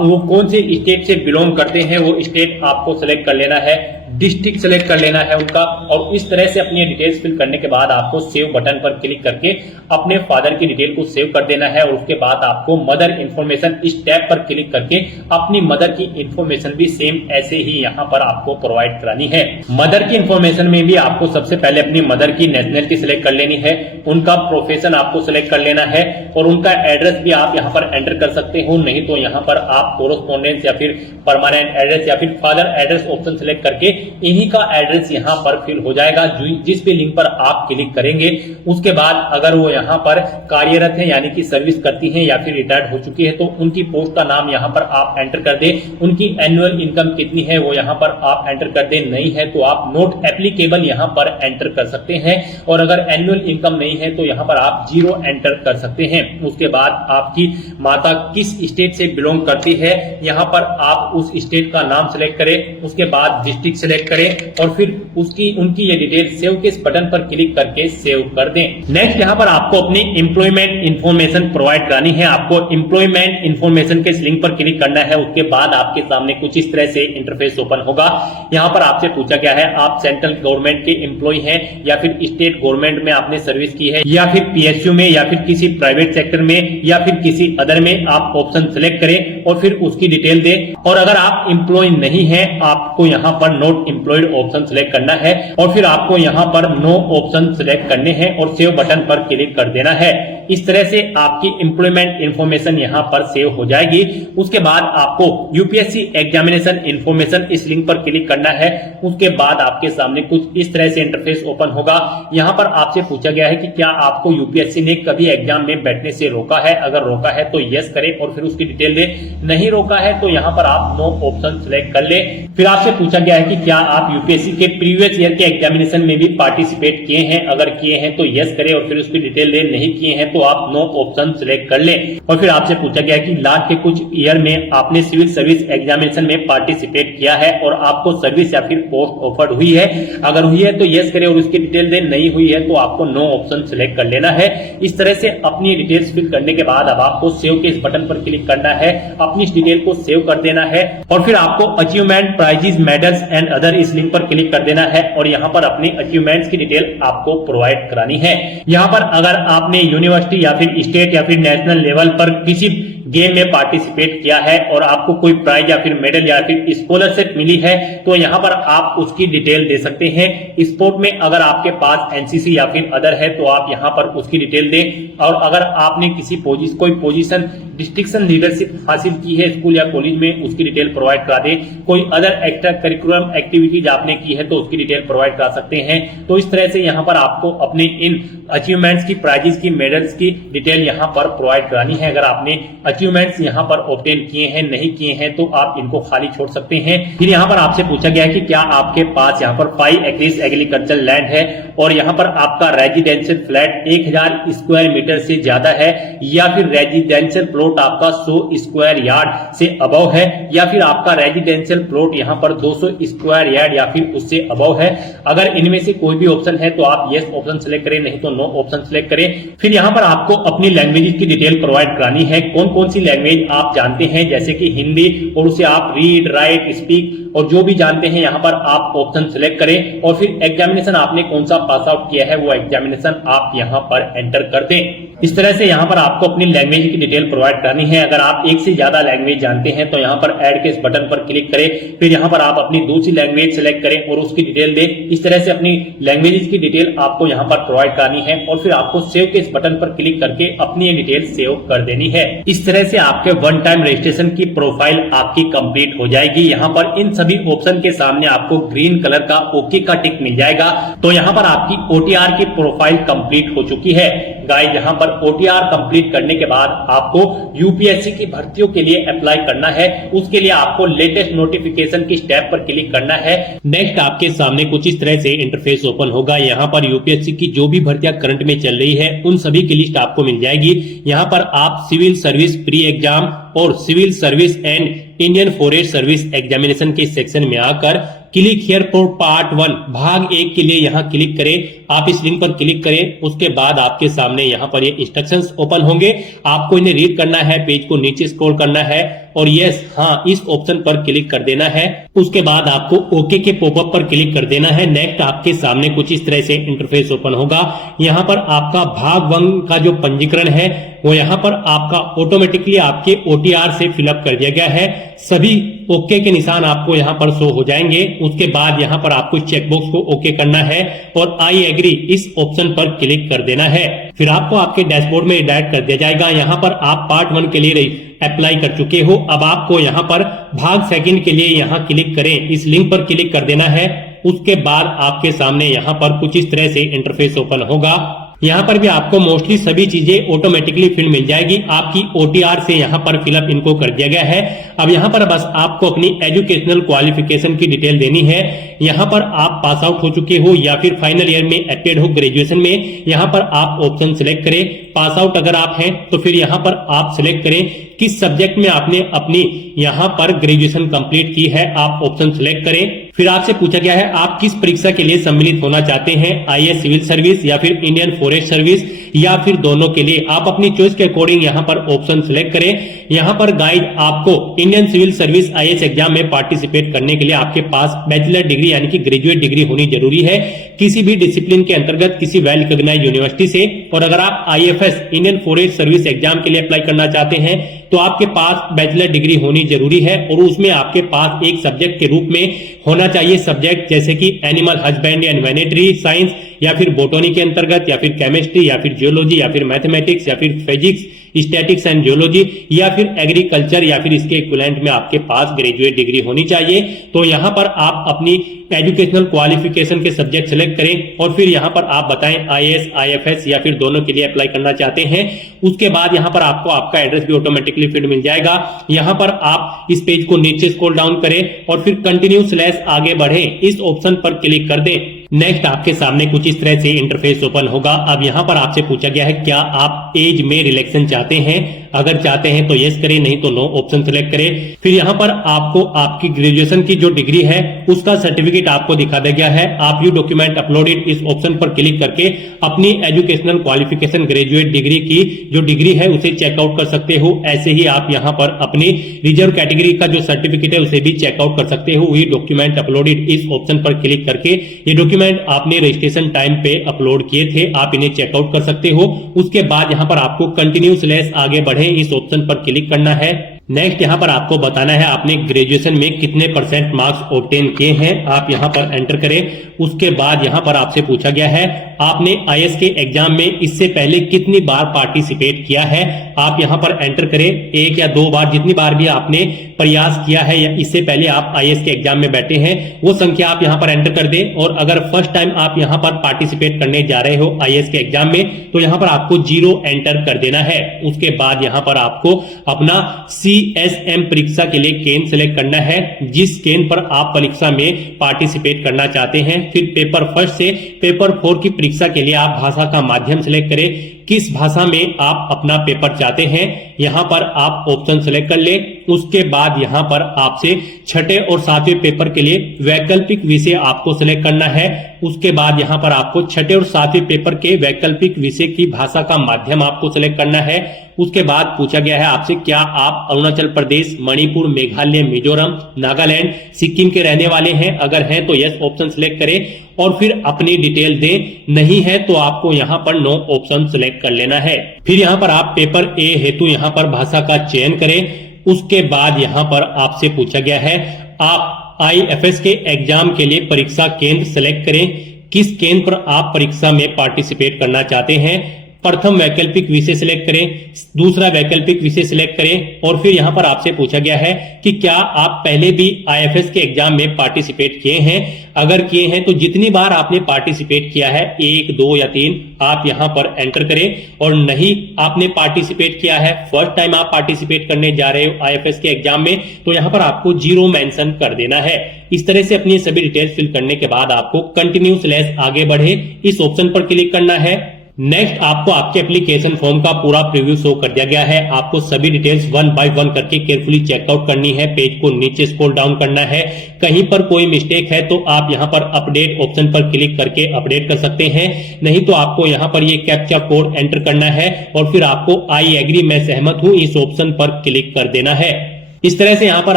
वो कौन से स्टेट से बिलोंग करते हैं वो स्टेट आपको सिलेक्ट कर लेना है, डिस्ट्रिक्ट सेलेक्ट कर लेना है उनका। और इस तरह से अपनी डिटेल्स फिल करने के बाद आपको सेव बटन पर क्लिक करके अपने फादर की डिटेल को सेव कर देना है। और उसके बाद आपको मदर इंफॉर्मेशन इस टैब पर क्लिक करके अपनी मदर की इंफॉर्मेशन भी सेम ऐसे ही यहाँ पर आपको प्रोवाइड करानी है। मदर की इंफॉर्मेशन में भी आपको सबसे पहले अपनी मदर की नेशनलिटी सिलेक्ट कर लेनी है, उनका प्रोफेशन आपको सिलेक्ट कर लेना है और उनका एड्रेस भी आप यहाँ पर एंटर कर सकते हो। नहीं तो यहाँ पर आप कोरोस्पोंडेंस या फिर परमानेंट एड्रेस या फिर फादर एड्रेस ऑप्शन सिलेक्ट करके इन्हीं का एड्रेस यहाँ पर फिल हो जाएगा जिस भी लिंक पर आप क्लिक करेंगे। उसके बाद अगर वो यहाँ पर कार्यरत है यानी कि सर्विस करती हैं या फिर रिटायर्ड हो चुकी है तो उनकी पोस्ट का नाम यहाँ पर आप एंटर कर दें। उनकी एनुअल इनकम कितनी है वो यहाँ पर आप एंटर कर दें। नहीं है तो आप नॉट एप्लीकेबल यहाँ पर एंटर कर सकते हैं और अगर एनुअल इनकम नहीं है तो यहाँ पर आप 0 एंटर कर सकते हैं। उसके बाद आपकी माता किस स्टेट से बिलोंग करती है यहाँ पर आप उस स्टेट का नाम सिलेक्ट करें। उसके बाद डिस्ट्रिक्ट सिलेक्ट करें और फिर उनकी ये डिटेल सेव के इस बटन पर क्लिक करके सेव कर दें। नेक्स्ट यहाँ पर आपको अपनी एम्प्लॉयमेंट इंफॉर्मेशन प्रोवाइड करानी है। आपको एम्प्लॉयमेंट इंफॉर्मेशन के इस लिंक पर क्लिक करना है। उसके बाद आपके सामने कुछ इस तरह से इंटरफेस ओपन होगा। यहाँ पर आपसे पूछा गया है आप सेंट्रल गवर्नमेंट के एम्प्लॉय हैं या फिर स्टेट गवर्नमेंट में आपने सर्विस की है या फिर PSU में या फिर किसी प्राइवेट सेक्टर में या फिर किसी अदर में आप ऑप्शन सिलेक्ट करें और फिर उसकी डिटेल दें। और अगर आप एम्प्लॉय नहीं है आपको यहाँ पर नॉट एम्प्लॉयड ऑप्शन सिलेक्ट करना है और फिर आपको यहाँ पर नो ऑप्शन सिलेक्ट करने हैं और सेव बटन पर क्लिक कर देना है। इस तरह से आपकी एम्प्लॉयमेंट इंफॉर्मेशन यहाँ पर सेव हो जाएगी। उसके बाद आपको UPSC एग्जामिनेशन इंफॉर्मेशन इस लिंक पर क्लिक करना है। उसके बाद आपके सामने कुछ इस तरह से इंटरफेस ओपन होगा। यहाँ पर आपसे पूछा गया है कि क्या आपको UPSC ने कभी एग्जाम में बैठने से रोका है। अगर रोका है तो यस करें और फिर उसकी डिटेल दे। नहीं रोका है तो यहाँ पर आप नो ऑप्शन सिलेक्ट कर ले। फिर आपसे पूछा गया है कि क्या आप यूपीएससी के प्रीवियस ईयर के एग्जामिनेशन में भी पार्टिसिपेट किए हैं? अगर किए हैं तो यस करें और फिर उसकी डिटेल दें, नहीं किए हैं तो आप नो ऑप्शन सिलेक्ट कर लें। और फिर आपसे पूछा गया कि लास्ट के कुछ ईयर में आपने सिविल सर्विस एग्जामिनेशन में पार्टिसिपेट किया है और आपको सर्विस या फिर पोस्ट ऑफर्ड हुई है। अगर हुई है तो यस करें और उसकी डिटेल दें, नहीं हुई है तो आपको नो ऑप्शन सिलेक्ट कर लेना है। इस तरह से अपनी डिटेल्स फिल करने के बाद अब आपको सेव के इस बटन पर क्लिक करना है, अपनी इस डिटेल को सेव कर देना है और फिर आपको achievement, prizes, medals and other इस लिंक पर क्लिक कर देना है और यहाँ पर अपने अचीवमेंट्स की डिटेल आपको प्रोवाइड करानी है। यहाँ पर अगर आपने यूनिवर्सिटी या फिर स्टेट या फिर नेशनल लेवल पर किसी गेम में पार्टिसिपेट किया है और आपको कोई प्राइज या फिर मेडल या फिर स्कॉलरशिप मिली है तो यहाँ पर आप उसकी डिटेल दे सकते हैं। स्पोर्ट में अगर आपके पास एनसीसी या फिर अदर है तो आप यहाँ पर उसकी डिटेल दें और अगर आपने किसी कोई पोजीशन डिस्ट्रिक्शन लीडरशिप हासिल की है स्कूल या कॉलेज में, उसकी डिटेल प्रोवाइड करा दें। कोई अदर एक्स्ट्रा करिकुलम एक्टिविटीज आपने की है तो उसकी डिटेल प्रोवाइड करा सकते हैं। तो इस तरह से यहाँ पर आपको अपने इन अचीवमेंट्स की, प्राइजेस की, मेडल्स की डिटेल यहाँ पर प्रोवाइड करानी है। अगर आपने अचीवमेंट्स यहाँ पर ऑब्टेन किए हैं, नहीं किए हैं तो आप इनको खाली छोड़ सकते हैं। फिर यहाँ पर आपसे पूछा गया है कि क्या आपके पास यहाँ पर 5 एकड़ एग्रीकल्चर लैंड है और यहाँ पर आपका रेजिडेंशियल फ्लैट 1000 स्क्वायर मीटर से ज्यादा है या फिर रेजिडेंशियल प्लॉट आपका 100 स्क्वायर यार्ड से अबव है या फिर आपका रेजिडेंशियल प्लॉट यहाँ पर 200 स्क्वायर यार्ड या फिर उससे अबव है। अगर इनमें से कोई भी ऑप्शन है तो आप यस ऑप्शन सिलेक्ट करें, नहीं तो नो ऑप्शन सिलेक्ट करें। फिर यहाँ पर आपको अपनी लैंग्वेज की डिटेल प्रोवाइड करानी है। कौन कौन सी लैंग्वेज आप जानते हैं, जैसे कि हिंदी, और उसे आप रीड, राइट, स्पीक और जो भी जानते हैं यहाँ पर आप ऑप्शन सिलेक्ट करें और फिर एग्जामिनेशन आपने कौन सा पास आउट किया है वो एग्जामिनेशन आप यहाँ पर एंटर कर दें। इस तरह से यहाँ पर आपको अपनी लैंग्वेज की डिटेल प्रोवाइड करनी है। अगर आप एक से ज्यादा लैंग्वेज जानते हैं तो यहाँ पर ऐड के इस बटन पर क्लिक करें, फिर यहाँ पर आप अपनी दूसरी लैंग्वेज सिलेक्ट करें और उसकी डिटेल दें। इस तरह से अपनी लैंग्वेज की डिटेल आपको यहाँ पर प्रोवाइड करनी है और फिर आपको सेव के इस बटन पर क्लिक करके अपनी ये डिटेल सेव कर देनी है। इस तरह से आपके वन टाइम रजिस्ट्रेशन की प्रोफाइल आपकी कंप्लीट हो जाएगी। यहाँ पर इन सभी ऑप्शन के सामने आपको ग्रीन कलर का ओके का टिक मिल जाएगा। तो यहाँ पर आपकी ओटीआर की प्रोफाइल कंप्लीट हो चुकी है। गाइस, यहाँ पर ओटीआर कंप्लीट करने के बाद आपको यूपीएससी की भर्तियों के लिए अप्लाई करना है। उसके लिए आपको लेटेस्ट नोटिफिकेशन की स्टेप पर क्लिक करना है। नेक्स्ट आपके सामने कुछ इस तरह से इंटरफेस ओपन होगा। यहाँ पर यूपीएससी की जो भी भर्तियां करंट में चल रही है उन सभी की लिस्ट आपको मिल जाएगी। यहाँ पर आप सिविल सर्विस प्री एग्जाम और civil service and Indian forest service examination के सेक्शन में आकर क्लिक हियर फॉर पार्ट 1 भाग 1 के लिए यहाँ क्लिक करें। आप इस लिंक पर क्लिक करें, उसके बाद आपके सामने यहाँ पर ये इंस्ट्रक्शंस ओपन होंगे। आपको इन्हें रीड करना है, पेज को नीचे स्क्रॉल करना है और यस हाँ इस ऑप्शन पर क्लिक कर देना है। उसके बाद आपको ओके के पॉपअप पर क्लिक कर देना है। नेक्स्ट आपके सामने कुछ इस तरह से इंटरफेस ओपन होगा। यहाँ पर आपका भाग 1 का जो पंजीकरण है वो यहाँ पर आपका ऑटोमेटिकली आपके ओटीआर से फिलअप कर दिया गया है। सभी ओके के निशान आपको यहाँ पर शो हो जाएंगे। उसके बाद यहाँ पर आपको चेकबॉक्स को ओके करना है और आई एग्री इस ऑप्शन पर क्लिक कर देना है। फिर आपको आपके डैशबोर्ड में डायरेक्ट कर दिया जाएगा। यहाँ पर आप पार्ट 1 के लिए अप्लाई कर चुके हो। अब आपको यहाँ पर भाग 2 के लिए यहाँ क्लिक करें, इस लिंक पर क्लिक कर देना है। उसके बाद आपके सामने यहाँ पर कुछ इस तरह से इंटरफेस ओपन होगा। यहाँ पर भी आपको मोस्टली सभी चीजें ऑटोमेटिकली फिल मिल जाएगी। आपकी ओटीआर से यहाँ पर फिलअप इनको कर दिया गया है। अब यहाँ पर बस आपको अपनी एजुकेशनल क्वालिफिकेशन की डिटेल देनी है। यहाँ पर आप पास आउट हो चुके हो या फिर फाइनल ईयर में अटेंड हो ग्रेजुएशन में, यहाँ पर आप ऑप्शन सिलेक्ट करें। पास आउट अगर आप हैं तो फिर यहाँ पर आप सिलेक्ट करें किस सब्जेक्ट में आपने अपनी यहाँ पर ग्रेजुएशन कंप्लीट की है, आप ऑप्शन सिलेक्ट करें। फिर आपसे पूछा गया है आप किस परीक्षा के लिए सम्मिलित होना चाहते हैं, आईएएस सिविल सर्विस या फिर इंडियन फॉरेस्ट सर्विस या फिर दोनों के लिए। आप अपनी चॉइस के अकॉर्डिंग यहाँ पर ऑप्शन सिलेक्ट करें। यहाँ पर गाइड आपको Indian civil service IAS exam में पार्टिसिपेट करने के लिए आपके पास बैचलर डिग्री यानी कि ग्रेजुएट डिग्री होनी जरूरी है किसी भी डिसिप्लिन के अंतर्गत किसी वेल रिकॉग्नाइज्ड यूनिवर्सिटी से। और अगर आप IFS Indian forest service exam के लिए अप्लाई करना चाहते हैं तो आपके पास बैचलर डिग्री होनी जरूरी है और उसमें आपके पास एक सब्जेक्ट के रूप में होना चाहिए सब्जेक्ट जैसे कि animal husbandry and veterinary science या फिर बोटनी के अंतर्गत, या फिर केमिस्ट्री, या फिर जियोलॉजी, या फिर मैथमेटिक्स, या फिर फिजिक्स, स्टैटिक्स एंड जियोलॉजी, या फिर एग्रीकल्चर, या फिर इसके इक्विवेलेंट में आपके पास ग्रेजुएट डिग्री होनी चाहिए। तो यहां पर आप अपनी एजुकेशनल क्वालिफिकेशन के सब्जेक्ट सेलेक्ट करें और फिर यहां पर आप बताएं आईएएस, आईएफएस या फिर दोनों के लिए अप्लाई करना चाहते हैं। उसके बाद यहां पर आपको आपका एड्रेस भी ऑटोमेटिकली फिट मिल जाएगा। यहां पर आप इस पेज को नीचे स्क्रॉल डाउन करें और फिर कंटिन्यू / आगे बढ़ें, इस ऑप्शन पर क्लिक कर दें। नेक्स्ट आपके सामने कुछ इस तरह से इंटरफेस ओपन होगा। अब यहां पर आपसे पूछा गया है क्या आप एज में रिलैक्सेशन चाहते हैं। अगर चाहते हैं तो यस करें, नहीं तो नो ऑप्शन सेलेक्ट करें। फिर यहां पर आपको आपकी ग्रेजुएशन की जो डिग्री है उसका सर्टिफिकेट आपको दिखा दिया गया है। आप यू डॉक्यूमेंट अपलोडेड इस ऑप्शन पर क्लिक करके अपनी एजुकेशनल क्वालिफिकेशन ग्रेजुएट डिग्री की जो डिग्री है उसे चेकआउट कर सकते हो। ऐसे ही आप यहां पर अपनी रिजर्व कैटेगरी का जो सर्टिफिकेट है उसे भी चेकआउट कर सकते हो। यू डॉक्यूमेंट अपलोडेड इस ऑप्शन पर क्लिक करके ये डॉक्यूमेंट आपने रजिस्ट्रेशन टाइम पे अपलोड किए थे, आप इन्हें चेकआउट कर सकते हो। उसके बाद यहां पर आपको कंटिन्यू / आगे बढ़े इस ऑप्शन पर क्लिक करना है। नेक्स्ट यहां पर आपको बताना है आपने ग्रेजुएशन में कितने % मार्क्स ऑब्टेन किए हैं, आप यहां पर एंटर करें। उसके बाद यहां पर आपसे पूछा गया है आपने आईएएस के एग्जाम में इससे पहले कितनी बार पार्टिसिपेट किया है, आप यहां पर एंटर करें। 1 या 2 बार, जितनी बार भी आपने प्रयास किया है या इससे पहले आप आईएएस के एग्जाम में बैठे हैं वो संख्या आप यहां पर एंटर कर दें। और अगर फर्स्ट टाइम आप यहां पर पार्टिसिपेट करने जा रहे हो आईएएस के एग्जाम में तो यहां पर आपको 0 एंटर कर देना है। उसके बाद यहां पर आपको अपना CSM परीक्षा के लिए केंद्र सेलेक्ट करना है, जिस केंद्र पर आप परीक्षा में पार्टिसिपेट करना चाहते हैं। फिर पेपर 1 से पेपर 4 की परीक्षा के लिए आप भाषा का माध्यम सेलेक्ट करें, किस भाषा में आप अपना पेपर चाहते हैं यहां पर आप ऑप्शन सेलेक्ट कर ले। उसके बाद यहां पर आपसे 6ठे और 7वें पेपर के लिए वैकल्पिक विषय आपको सेलेक्ट करना है। उसके बाद यहां पर आपको 6ठे और 7वें पेपर के वैकल्पिक विषय की भाषा का माध्यम आपको सेलेक्ट करना है। उसके बाद पूछा गया है आपसे क्या आप अरुणाचल प्रदेश, मणिपुर, मेघालय, मिजोरम, नागालैंड, सिक्किम के रहने वाले हैं। अगर हैं तो यस ऑप्शन सेलेक्ट करें और फिर अपनी डिटेल दें, नहीं है तो आपको यहां पर नो ऑप्शन सेलेक्ट कर लेना है। फिर यहां पर आप पेपर ए हेतु यहां पर भाषा का चयन करें। उसके बाद यहां पर आपसे पूछा गया है आप आईएफएस के एग्जाम के लिए परीक्षा केंद्र सेलेक्ट करें, किस केंद्र पर आप परीक्षा में पार्टिसिपेट करना चाहते हैं। प्रथम वैकल्पिक विषय सिलेक्ट करें, दूसरा वैकल्पिक विषय सिलेक्ट करें और फिर यहां पर आपसे पूछा गया है कि क्या आप पहले भी आईएफएस के एग्जाम में पार्टिसिपेट किए हैं। अगर किए हैं तो जितनी बार आपने पार्टिसिपेट किया है 1, 2 या 3 आप यहां पर एंटर करें। और नहीं आपने पार्टिसिपेट किया है, फर्स्ट टाइम आप पार्टिसिपेट करने जा रहे हो आईएफएस के एग्जाम में, तो यहां पर आपको 0 मेंशन कर देना है। इस तरह से अपनी सभी डिटेल्स फिल करने के बाद आपको कंटिन्यू / आगे बढ़े इस ऑप्शन पर क्लिक करना है। नेक्स्ट आपको आपके एप्लीकेशन फॉर्म का पूरा प्रीव्यू शो कर दिया गया है। आपको सभी डिटेल्स 1 बाय 1 करके केयरफुली चेकआउट करनी है। पेज को नीचे स्क्रॉल डाउन करना है। कहीं पर कोई मिस्टेक है तो आप यहां पर अपडेट ऑप्शन पर क्लिक करके अपडेट कर सकते हैं, नहीं तो आपको यहां पर ये कैप्चा कोड एंटर करना है और फिर आपको आई एग्री मैं सहमत हूं इस ऑप्शन पर क्लिक कर देना है। इस तरह से यहां पर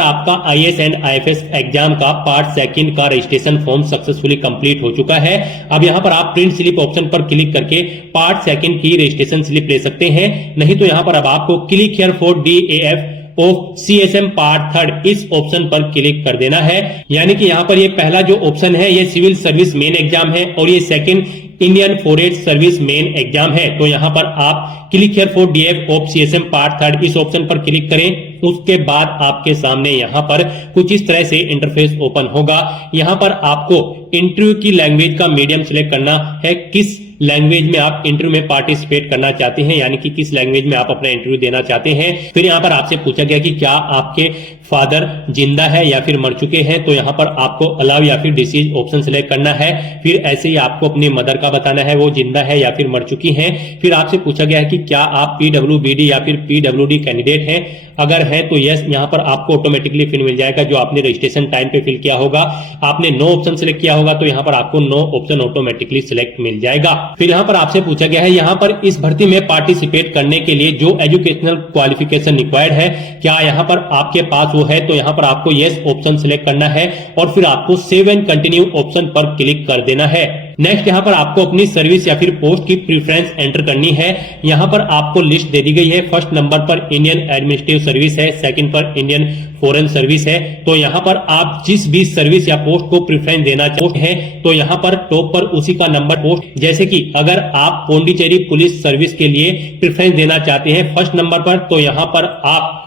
आपका आईएएस एंड आईएफएस एग्जाम का पार्ट 2 का रजिस्ट्रेशन फॉर्म सक्सेसफुली कंप्लीट हो चुका है। अब यहां पर आप प्रिंट स्लिप ऑप्शन पर क्लिक करके पार्ट 2 की रजिस्ट्रेशन स्लिप ले सकते हैं, नहीं तो यहां पर अब आपको click here for DAF of CSM part 3 इस ऑप्शन पर क्लिक कर देना है। यानी कि यहां पर ये पहला जो ऑप्शन है ये सिविल सर्विस मेन एग्जाम है और ये second Indian forest service main exam है। तो यहां पर आप click here for DAF of CSM part 3 इस ऑप्शन पर क्लिक करें। उसके बाद आपके सामने यहां पर कुछ इस तरह से इंटरफेस ओपन होगा। यहां पर आपको इंटरव्यू की लैंग्वेज का मीडियम सिलेक्ट करना है, किस लैंग्वेज में आप इंटरव्यू में पार्टिसिपेट करना चाहते हैं, यानी कि किस लैंग्वेज में आप अपना इंटरव्यू देना चाहते हैं। फिर यहां पर आपसे पूछा गया कि क्या आपके फादर जिंदा है या फिर मर चुके हैं, तो यहां पर आपको अलाउ या फिर डिसीज ऑप्शन सिलेक्ट करना है। फिर ऐसे ही आपको अपनी मदर का बताना है वो जिंदा है या फिर मर चुकी हैं। फिर आपसे पूछा गया है कि क्या आप PWBD या फिर PWD कैंडिडेट हैं। अगर है तो यस यहां पर आपको ऑटोमेटिकली फिर मिल जाएगा जो आपने रजिस्ट्रेशन टाइम पे फिल किया होगा। आपने नो ऑप्शन सिलेक्ट किया होगा तो यहां पर आपको नो ऑप्शन ऑटोमेटिकली सिलेक्ट मिल जाएगा। फिर यहां पर आपसे पूछा गया है यहां पर इस भर्ती में पार्टिसिपेट करने के लिए जो एजुकेशनल क्वालिफिकेशन रिक्वायर्ड है, क्या यहां पर आपके पास वो है तो यहाँ पर आपको यस ऑप्शन सिलेक्ट करना है और फिर आपको सेव एंड कंटिन्यू ऑप्शन पर क्लिक कर देना है। नेक्स्ट यहाँ पर आपको अपनी सर्विस या फिर पोस्ट की प्रेफरेंस एंटर करनी है। यहाँ पर आपको लिस्ट दे दी गई है। फर्स्ट नंबर पर इंडियन एडमिनिस्ट्रेटिव सर्विस है, सेकंड पर इंडियन फॉरेन सर्विस है। तो यहाँ पर आप जिस भी सर्विस या पोस्ट को प्रेफरेंस देना चाहते हैं तो यहाँ पर टॉप पर उसी का नंबर पोस्ट, जैसे कि अगर आप पौंडीचेरी पुलिस सर्विस के लिए प्रेफरेंस देना चाहते हैं फर्स्ट नंबर पर, तो यहाँ पर आप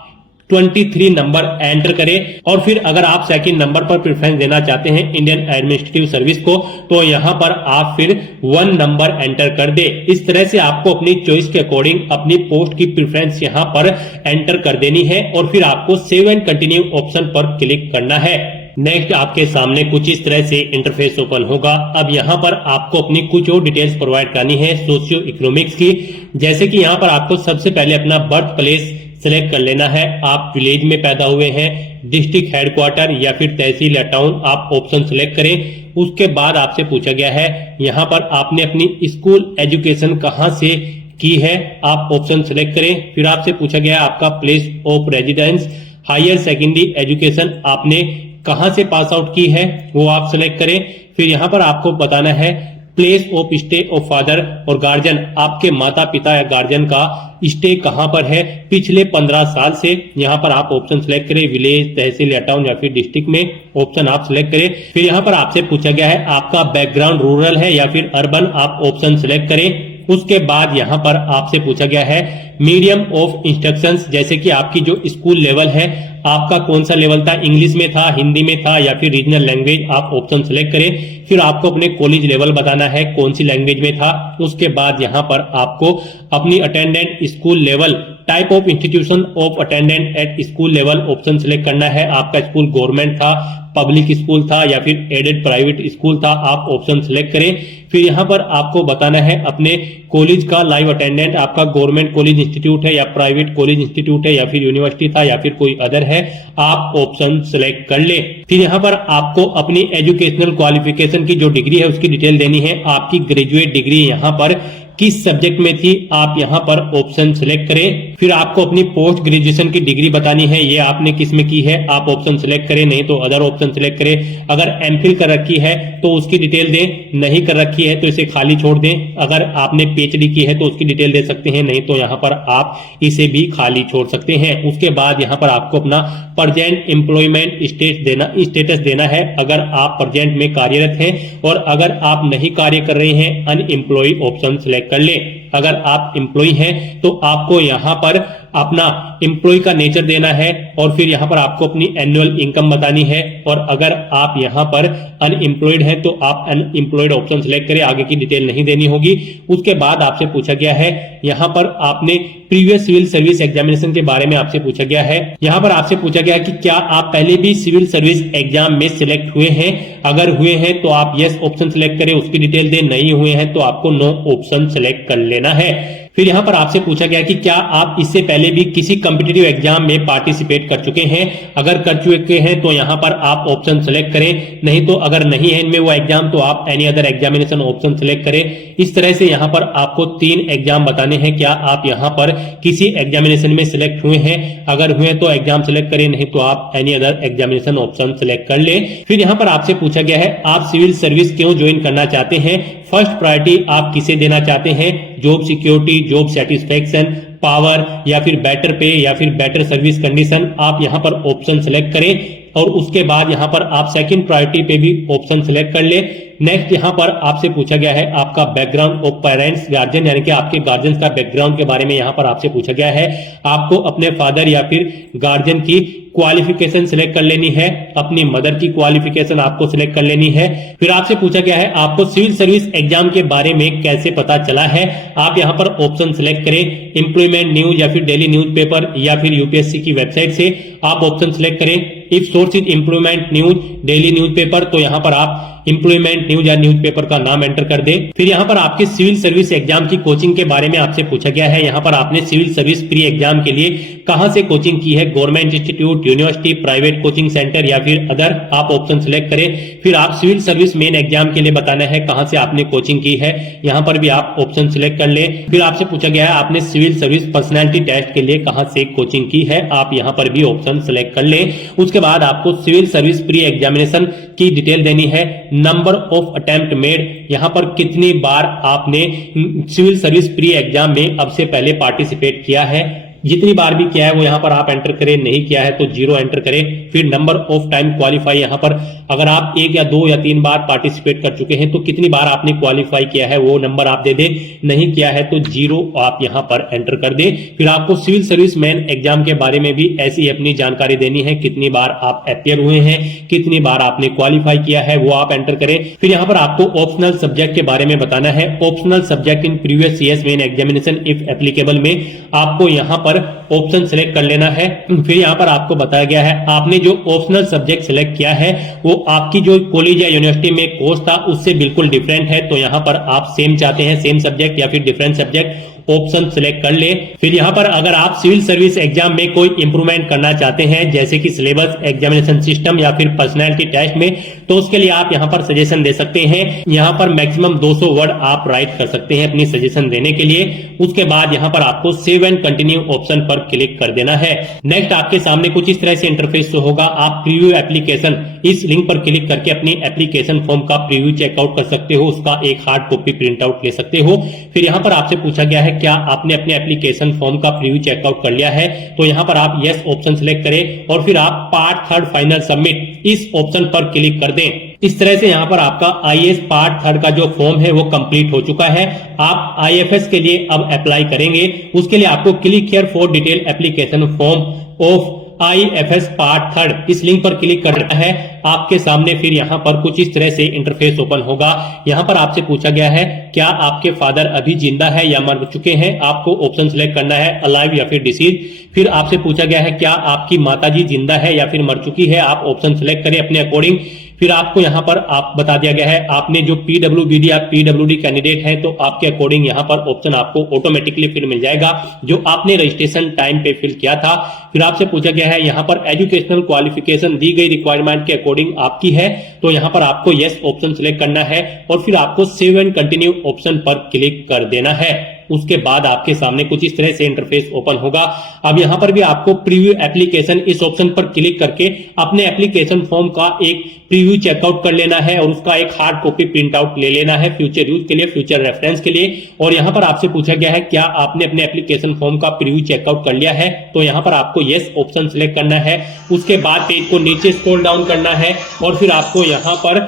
23 नंबर एंटर करें और फिर अगर आप सेकंड नंबर पर प्रेफरेंस देना चाहते हैं इंडियन एडमिनिस्ट्रेटिव सर्विस को तो यहां पर आप फिर 1 नंबर एंटर कर दे। इस तरह से आपको अपनी चॉइस के अकॉर्डिंग अपनी पोस्ट की प्रेफरेंस यहां पर एंटर कर देनी है और फिर आपको सेव एंड कंटिन्यू ऑप्शन पर क्लिक करना है। नेक्स्ट आपके सामने कुछ इस तरह से इंटरफेस ओपन होगा। अब यहाँ पर आपको अपनी कुछ और डिटेल्स प्रोवाइड करनी है सोशियो इकोनॉमिक्स की, जैसे कि यहाँ पर आपको सबसे पहले अपना बर्थ प्लेस सिलेक्ट कर लेना है। आप विलेज में पैदा हुए हैं, डिस्ट्रिक्ट हेडक्वार्टर या फिर तहसील या टाउन आप ऑप्शन सिलेक्ट करें। उसके बाद आपसे पूछा गया है यहाँ पर आपने अपनी स्कूल एजुकेशन कहाँ से की है, आप ऑप्शन सिलेक्ट करें। फिर आपसे पूछा गया है आपका place of residence, higher secondary education आपने कहां से पास आउट की है वो आप सिलेक्ट करें। फिर यहां पर आपको बताना है place of stay of father और गार्जियन, आपके माता पिता या गार्जियन का स्टे कहां पर है पिछले 15 साल से। यहां पर आप ऑप्शन सिलेक्ट करें, विलेज, तहसील या टाउन या फिर डिस्ट्रिक्ट में ऑप्शन आप सिलेक्ट करें। फिर यहां पर आपसे पूछा गया है आपका बैकग्राउंड रूरल है या फिर अर्बन, आप ऑप्शन सिलेक्ट करें। उसके बाद यहां पर आपसे पूछा गया है मीडियम ऑफ इंस्ट्रक्शंस, जैसे कि आपकी जो स्कूल लेवल है आपका कौन सा लेवल था, इंग्लिश में था, हिंदी में था या फिर रीजनल लैंग्वेज, आप ऑप्शन सिलेक्ट करें। फिर आपको अपने कॉलेज लेवल बताना है कौन सी लैंग्वेज में था। उसके बाद यहां पर आपको अपनी attendant school level, type of institution of attendant at school level option select करना है। आपका स्कूल गवर्नमेंट था, पब्लिक स्कूल था या फिर एडेड प्राइवेट स्कूल था, आप ऑप्शन सिलेक्ट करें। फिर यहां पर आपको बताना है अपने कॉलेज का लाइव अटेंडेंट, आपका गवर्नमेंट कॉलेज इंस्टीट्यूट है या प्राइवेट कॉलेज इंस्टीट्यूट है या फिर यूनिवर्सिटी था या फिर कोई अदर है, आप ऑप्शन सिलेक्ट कर ले। फिर यहां पर आपको अपनी एजुकेशनल क्वालिफिकेशन की जो डिग्री है उसकी डिटेल देनी है। आपकी ग्रेजुएट डिग्री यहां पर किस सब्जेक्ट में थी, आप यहां पर ऑप्शन सिलेक्ट करें। फिर आपको अपनी पोस्ट ग्रेजुएशन की डिग्री बतानी है, ये आपने किस में की है, आप ऑप्शन सिलेक्ट करें, नहीं तो अदर ऑप्शन सिलेक्ट करें। अगर एमफिल कर रखी है तो उसकी डिटेल दें, नहीं कर रखी है तो इसे खाली छोड़ दें। अगर आपने पीएचडी की है तो उसकी डिटेल दे सकते हैं, नहीं तो यहां पर आप इसे भी खाली छोड़ सकते हैं। उसके बाद यहां पर आपको अपना प्रेजेंट एम्प्लॉयमेंट स्टेटस देना है, अगर आप प्रेजेंट में कार्यरत हैं, और अगर आप नहीं कार्य कर रहे हैं अनएम्प्लॉय ऑप्शन सिलेक्ट कर ले। अगर आप एम्प्लॉय हैं तो आपको यहां पर अपना एम्प्लॉय का नेचर देना है और फिर यहां पर आपको अपनी एनुअल इनकम बतानी है। और अगर आप यहां पर अनएम्प्लॉयड हैं तो आप अनएम्प्लॉयड ऑप्शन सिलेक्ट करें, आगे की डिटेल नहीं देनी होगी। उसके बाद आपसे पूछा गया है यहां पर आपने प्रीवियस सिविल सर्विस एग्जामिनेशन के बारे में आपसे पूछा गया है। यहां पर आपसे पूछा गया है कि क्या आप पहले भी सिविल सर्विस एग्जाम में सिलेक्ट हुए हैं, अगर हुए हैं तो आप यस ऑप्शन सिलेक्ट करें, उसकी डिटेल दें, नहीं हुए हैं तो आपको नो ऑप्शन सिलेक्ट कर लेना है। फिर यहां पर आपसे पूछा गया कि क्या आप इससे पहले भी किसी कॉम्पिटिटिव एग्जाम में पार्टिसिपेट कर चुके हैं, अगर कर चुके हैं तो यहां पर आप ऑप्शन सिलेक्ट करें, नहीं तो अगर नहीं है इनमें वो एग्जाम तो आप any other examination option select करें। इस तरह से यहां पर आपको 3 एग्जाम बताने हैं, क्या आप यहां पर किसी एग्जामिनेशन में सिलेक्ट हुए हैं, अगर हुए तो एग्जाम सिलेक्ट करें, नहीं तो आप any other examination option select कर ले। फिर यहां पर आपसे पूछा गया है आप सिविल सर्विस क्यों ज्वाइन करना चाहते हैं, फर्स्ट प्रायोरिटी आप किसे देना चाहते हैं, job security, job satisfaction, power या फिर बेटर पे या फिर बेटर सर्विस कंडीशन, आप यहां पर ऑप्शन सिलेक्ट करें। और उसके बाद यहां पर आप सेकंड प्रायोरिटी पे भी ऑप्शन सिलेक्ट कर ले। नेक्स्ट यहां पर आपसे पूछा गया है आपका बैकग्राउंड ऑफ पेरेंट्स गार्जियन, यानी कि आपके गार्जियन का बैकग्राउंड के बारे में यहां पर आपसे पूछा गया है। आपको अपने फादर या फिर गार्जियन की क्वालिफिकेशन सिलेक्ट कर लेनी है, अपनी मदर की क्वालिफिकेशन आपको सिलेक्ट कर लेनी है। फिर आपसे पूछा गया है आपको सिविल सर्विस एग्जाम के बारे में कैसे पता चला है, आप यहां पर ऑप्शन सिलेक्ट करें, एम्प्लॉयमेंट न्यूज या फिर डेली न्यूज़पेपर या फिर यूपीएससी की वेबसाइट से आप ऑप्शन सिलेक्ट करें। If source is employment news, daily newspaper, तो यहां पर आप एम्प्लॉयमेंट न्यूज या न्यूज़पेपर का नाम एंटर कर दे। फिर यहाँ पर आपके सिविल सर्विस एग्जाम की कोचिंग के बारे में आपसे पूछा गया है। यहाँ पर आपने सिविल सर्विस प्री एग्जाम के लिए कहां से कोचिंग की है, government institute, university, private coaching centre या फिर अदर, आप ऑप्शन सिलेक्ट करें। फिर आप सिविल सर्विस मेन एग्जाम के लिए बताना है कहां से आपने कोचिंग की है, यहाँ पर भी आप ऑप्शन सिलेक्ट कर लें। फिर आपसे पूछा गया है आपने सिविल सर्विस पर्सनैलिटी टेस्ट के लिए कहां से कोचिंग की है, आप यहाँ पर भी ऑप्शन सिलेक्ट कर लें। उसके बाद आपको सिविल सर्विस प्री एग्जामिनेशन की डिटेल देनी है, नंबर ऑफ अटेम्प्ट मेड, यहाँ पर कितनी बार आपने सिविल सर्विस प्री एग्जाम में अब से पहले पार्टिसिपेट किया है, जितनी बार भी किया है वो यहाँ पर आप एंटर करें, नहीं किया है तो 0 एंटर करें। फिर नंबर ऑफ टाइम क्वालिफाई, यहाँ पर अगर आप 1 या 2 या 3 बार पार्टिसिपेट कर चुके हैं तो कितनी बार आपने क्वालिफाई किया है वो नंबर आप दे दें, नहीं किया है तो 0 आप यहाँ पर एंटर कर दें। फिर आपको सिविल सर्विस मैन एग्जाम के बारे में भी ऐसी अपनी जानकारी देनी है, कितनी बार आप अपियर हुए हैं, कितनी बार आपने क्वालिफाई किया है वो आप एंटर करें। फिर यहाँ पर आपको ऑप्शनल सब्जेक्ट के बारे में बताना है, optional subject in previous years main examination if applicable में आपको यहाँ पर ऑप्शन सिलेक्ट कर लेना है। फिर यहाँ पर आपको बताया गया है आपने जो ऑप्शनल सब्जेक्ट सिलेक्ट किया है वो आपकी जो कॉलेज या यूनिवर्सिटी में कोर्स था उससे बिल्कुल डिफरेंट है, तो यहाँ पर आप सेम चाहते हैं, सेम सब्जेक्ट या फिर डिफरेंट सब्जेक्ट, ऑप्शन सिलेक्ट कर ले। फिर यहाँ पर अगर आप सिविल सर्विस एग्जाम में कोई इंप्रूवमेंट करना चाहते हैं जैसे कि सिलेबस, एग्जामिनेशन सिस्टम या फिर पर्सनैलिटी टेस्ट में, तो उसके लिए आप यहाँ पर सजेशन दे सकते हैं। यहाँ पर मैक्सिमम 200 वर्ड आप राइट कर सकते हैं अपनी सजेशन देने के लिए। उसके बाद यहाँ पर आपको सेव एंड कंटिन्यू ऑप्शन पर क्लिक कर देना है। नेक्स्ट आपके सामने कुछ इस तरह से इंटरफेस होगा, आप प्रीव्यू एप्लीकेशन इस लिंक पर क्लिक करके अपनी एप्लीकेशन फॉर्म का प्रीव्यू चेकआउट कर सकते हो, उसका एक हार्ड कॉपी प्रिंट आउट ले सकते हो। फिर यहाँ पर आपसे पूछा गया है क्या आपने अपने एप्लीकेशन फॉर्म का प्रीव्यू चेकआउट कर लिया है, तो यहाँ पर आप यस ऑप्शन सिलेक्ट करें और फिर आप पार्ट 3 फाइनल सबमिट इस ऑप्शन पर क्लिक कर दें। इस तरह से यहाँ पर आपका आईएएस पार्ट 3 का जो फॉर्म है वो कंप्लीट हो चुका है। आप आईएफएस के लिए अब अप्लाई करेंगे, उसके लिए आपको click here for detail application form of IFS part 3 इस लिंक पर क्लिक करना है। आपके सामने फिर यहाँ पर कुछ इस तरह से इंटरफेस ओपन होगा। यहाँ पर आपसे पूछा गया है क्या आपके फादर अभी जिंदा है या मर चुके हैं, आपको ऑप्शन सिलेक्ट करना है अलाइव या फिर डिसीज। फिर आपसे पूछा गया है क्या आपकी माताजी जिंदा है या फिर मर चुकी है, आप ऑप्शन सिलेक्ट करें अपने अकॉर्डिंग। फिर आपको यहाँ पर आप बता दिया गया है आपने जो पीडब्ल्यूबीडी या पीडब्ल्यूडी कैंडिडेट है तो आपके अकॉर्डिंग यहाँ पर ऑप्शन आपको ऑटोमेटिकली फिर मिल जाएगा जो आपने रजिस्ट्रेशन टाइम पे फिल किया था। फिर आपसे पूछा गया है यहाँ पर एजुकेशनल क्वालिफिकेशन दी गई रिक्वायरमेंट के अकॉर्डिंग आपकी है, तो यहाँ पर आपको यस ऑप्शन सिलेक्ट करना है और फिर आपको सेव एंड कंटिन्यू ऑप्शन पर क्लिक कर देना है। उसके बाद आपके सामने कुछ इस तरह से इंटरफेस ओपन होगा। अब यहाँ पर भी आपको प्रीव्यू एप्लीकेशन इस ऑप्शन पर क्लिक करके अपने एप्लीकेशन फॉर्म का एक प्रीव्यू चेकआउट कर लेना है और उसका एक हार्ड कॉपी प्रिंट आउट ले लेना है फ्यूचर यूज के लिए, फ्यूचर रेफरेंस के लिए। और यहाँ पर आपसे पूछा गया है क्या आपने अपने एप्लीकेशन फॉर्म का प्रीव्यू चेकआउट कर लिया है, तो यहाँ पर आपको यस ऑप्शन सिलेक्ट करना है। उसके बाद पेज को नीचे स्क्रॉल डाउन करना है और फिर आपको यहाँ पर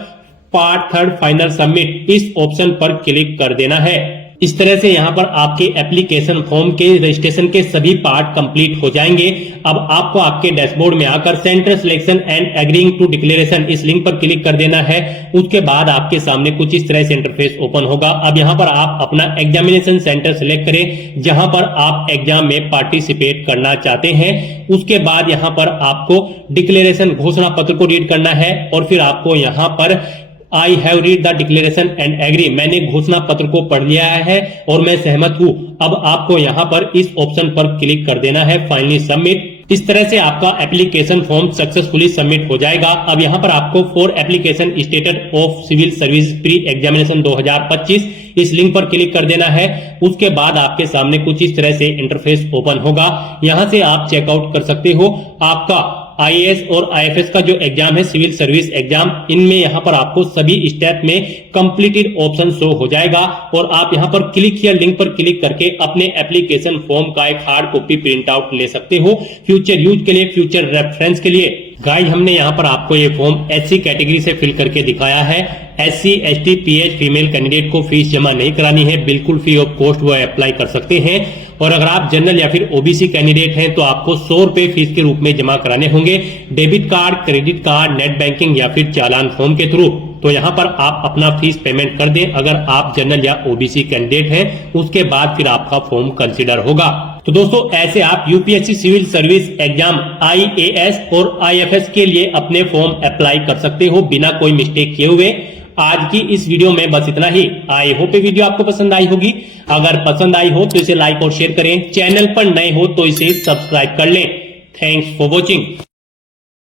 पार्ट 3 फाइनल सबमिट इस ऑप्शन पर क्लिक कर देना है। इस तरह से यहाँ पर आपके एप्लीकेशन फॉर्म के रजिस्ट्रेशन के सभी पार्ट कंप्लीट हो जाएंगे। अब आपको आपके डैशबोर्ड में आकर centre selection and agreeing to declaration इस लिंक पर क्लिक कर देना है। उसके बाद आपके सामने कुछ इस तरह से इंटरफेस ओपन होगा। अब यहाँ पर आप अपना एग्जामिनेशन सेंटर सिलेक्ट करें जहां पर आप एग्जाम में पार्टिसिपेट करना चाहते हैं। उसके बाद यहाँ पर आपको डिक्लेरेशन घोषणा पत्र को रीड करना है और फिर आपको यहाँ पर I have read the declaration and agree, मैंने घोषणा पत्र को पढ़ लिया है और मैं सहमत हूं। अब आपको यहाँ पर इस ऑप्शन पर क्लिक कर देना है फाइनली सबमिट। इस तरह से आपका एप्लीकेशन फॉर्म सक्सेसफुली सबमिट हो जाएगा। अब यहाँ पर आपको for application status of civil service pre examination 2025 इस लिंक पर क्लिक कर देना है। उसके बाद आपके सामने कुछ इस तरह से इंटरफेस ओपन होगा। यहाँ से आप चेकआउट कर सकते हो आपका आईएएस और आईएफएस का जो एग्जाम है सिविल सर्विस एग्जाम, इनमें यहाँ पर आपको सभी स्टेप में कंप्लीटेड ऑप्शन शो हो जाएगा और आप यहाँ पर क्लिक हियर लिंक पर क्लिक करके अपने एप्लीकेशन फॉर्म का एक हार्ड कॉपी प्रिंट आउट ले सकते हो फ्यूचर यूज के लिए, फ्यूचर रेफरेंस के लिए। गाइस हमने यहाँ पर आपको ये फॉर्म एससी कैटेगरी से फिल करके दिखाया है। SC, ST, pH female candidate को फीस जमा नहीं करानी है, बिल्कुल फ्री ऑफ कॉस्ट वो अप्लाई कर सकते हैं। और अगर आप जनरल या फिर ओबीसी कैंडिडेट हैं तो आपको 100 रुपए फीस के रूप में जमा कराने होंगे debit card, credit card, net banking या फिर चालान फॉर्म के थ्रू। तो यहाँ पर आप अपना फीस पेमेंट कर दें अगर आप जनरल या ओबीसी कैंडिडेट हैं, उसके बाद फिर आपका फॉर्म कंसिडर होगा। तो दोस्तों ऐसे आप UPSC civil service exam IAS और आईएफएस के लिए अपने फॉर्म अप्लाई कर सकते हो बिना कोई मिस्टेक किए हुए। आज की इस वीडियो में बस इतना ही। आई होप ये वीडियो आपको पसंद आई होगी। अगर पसंद आई हो तो इसे लाइक और शेयर करें। चैनल पर नए हो तो इसे सब्सक्राइब कर लें। Thanks for watching.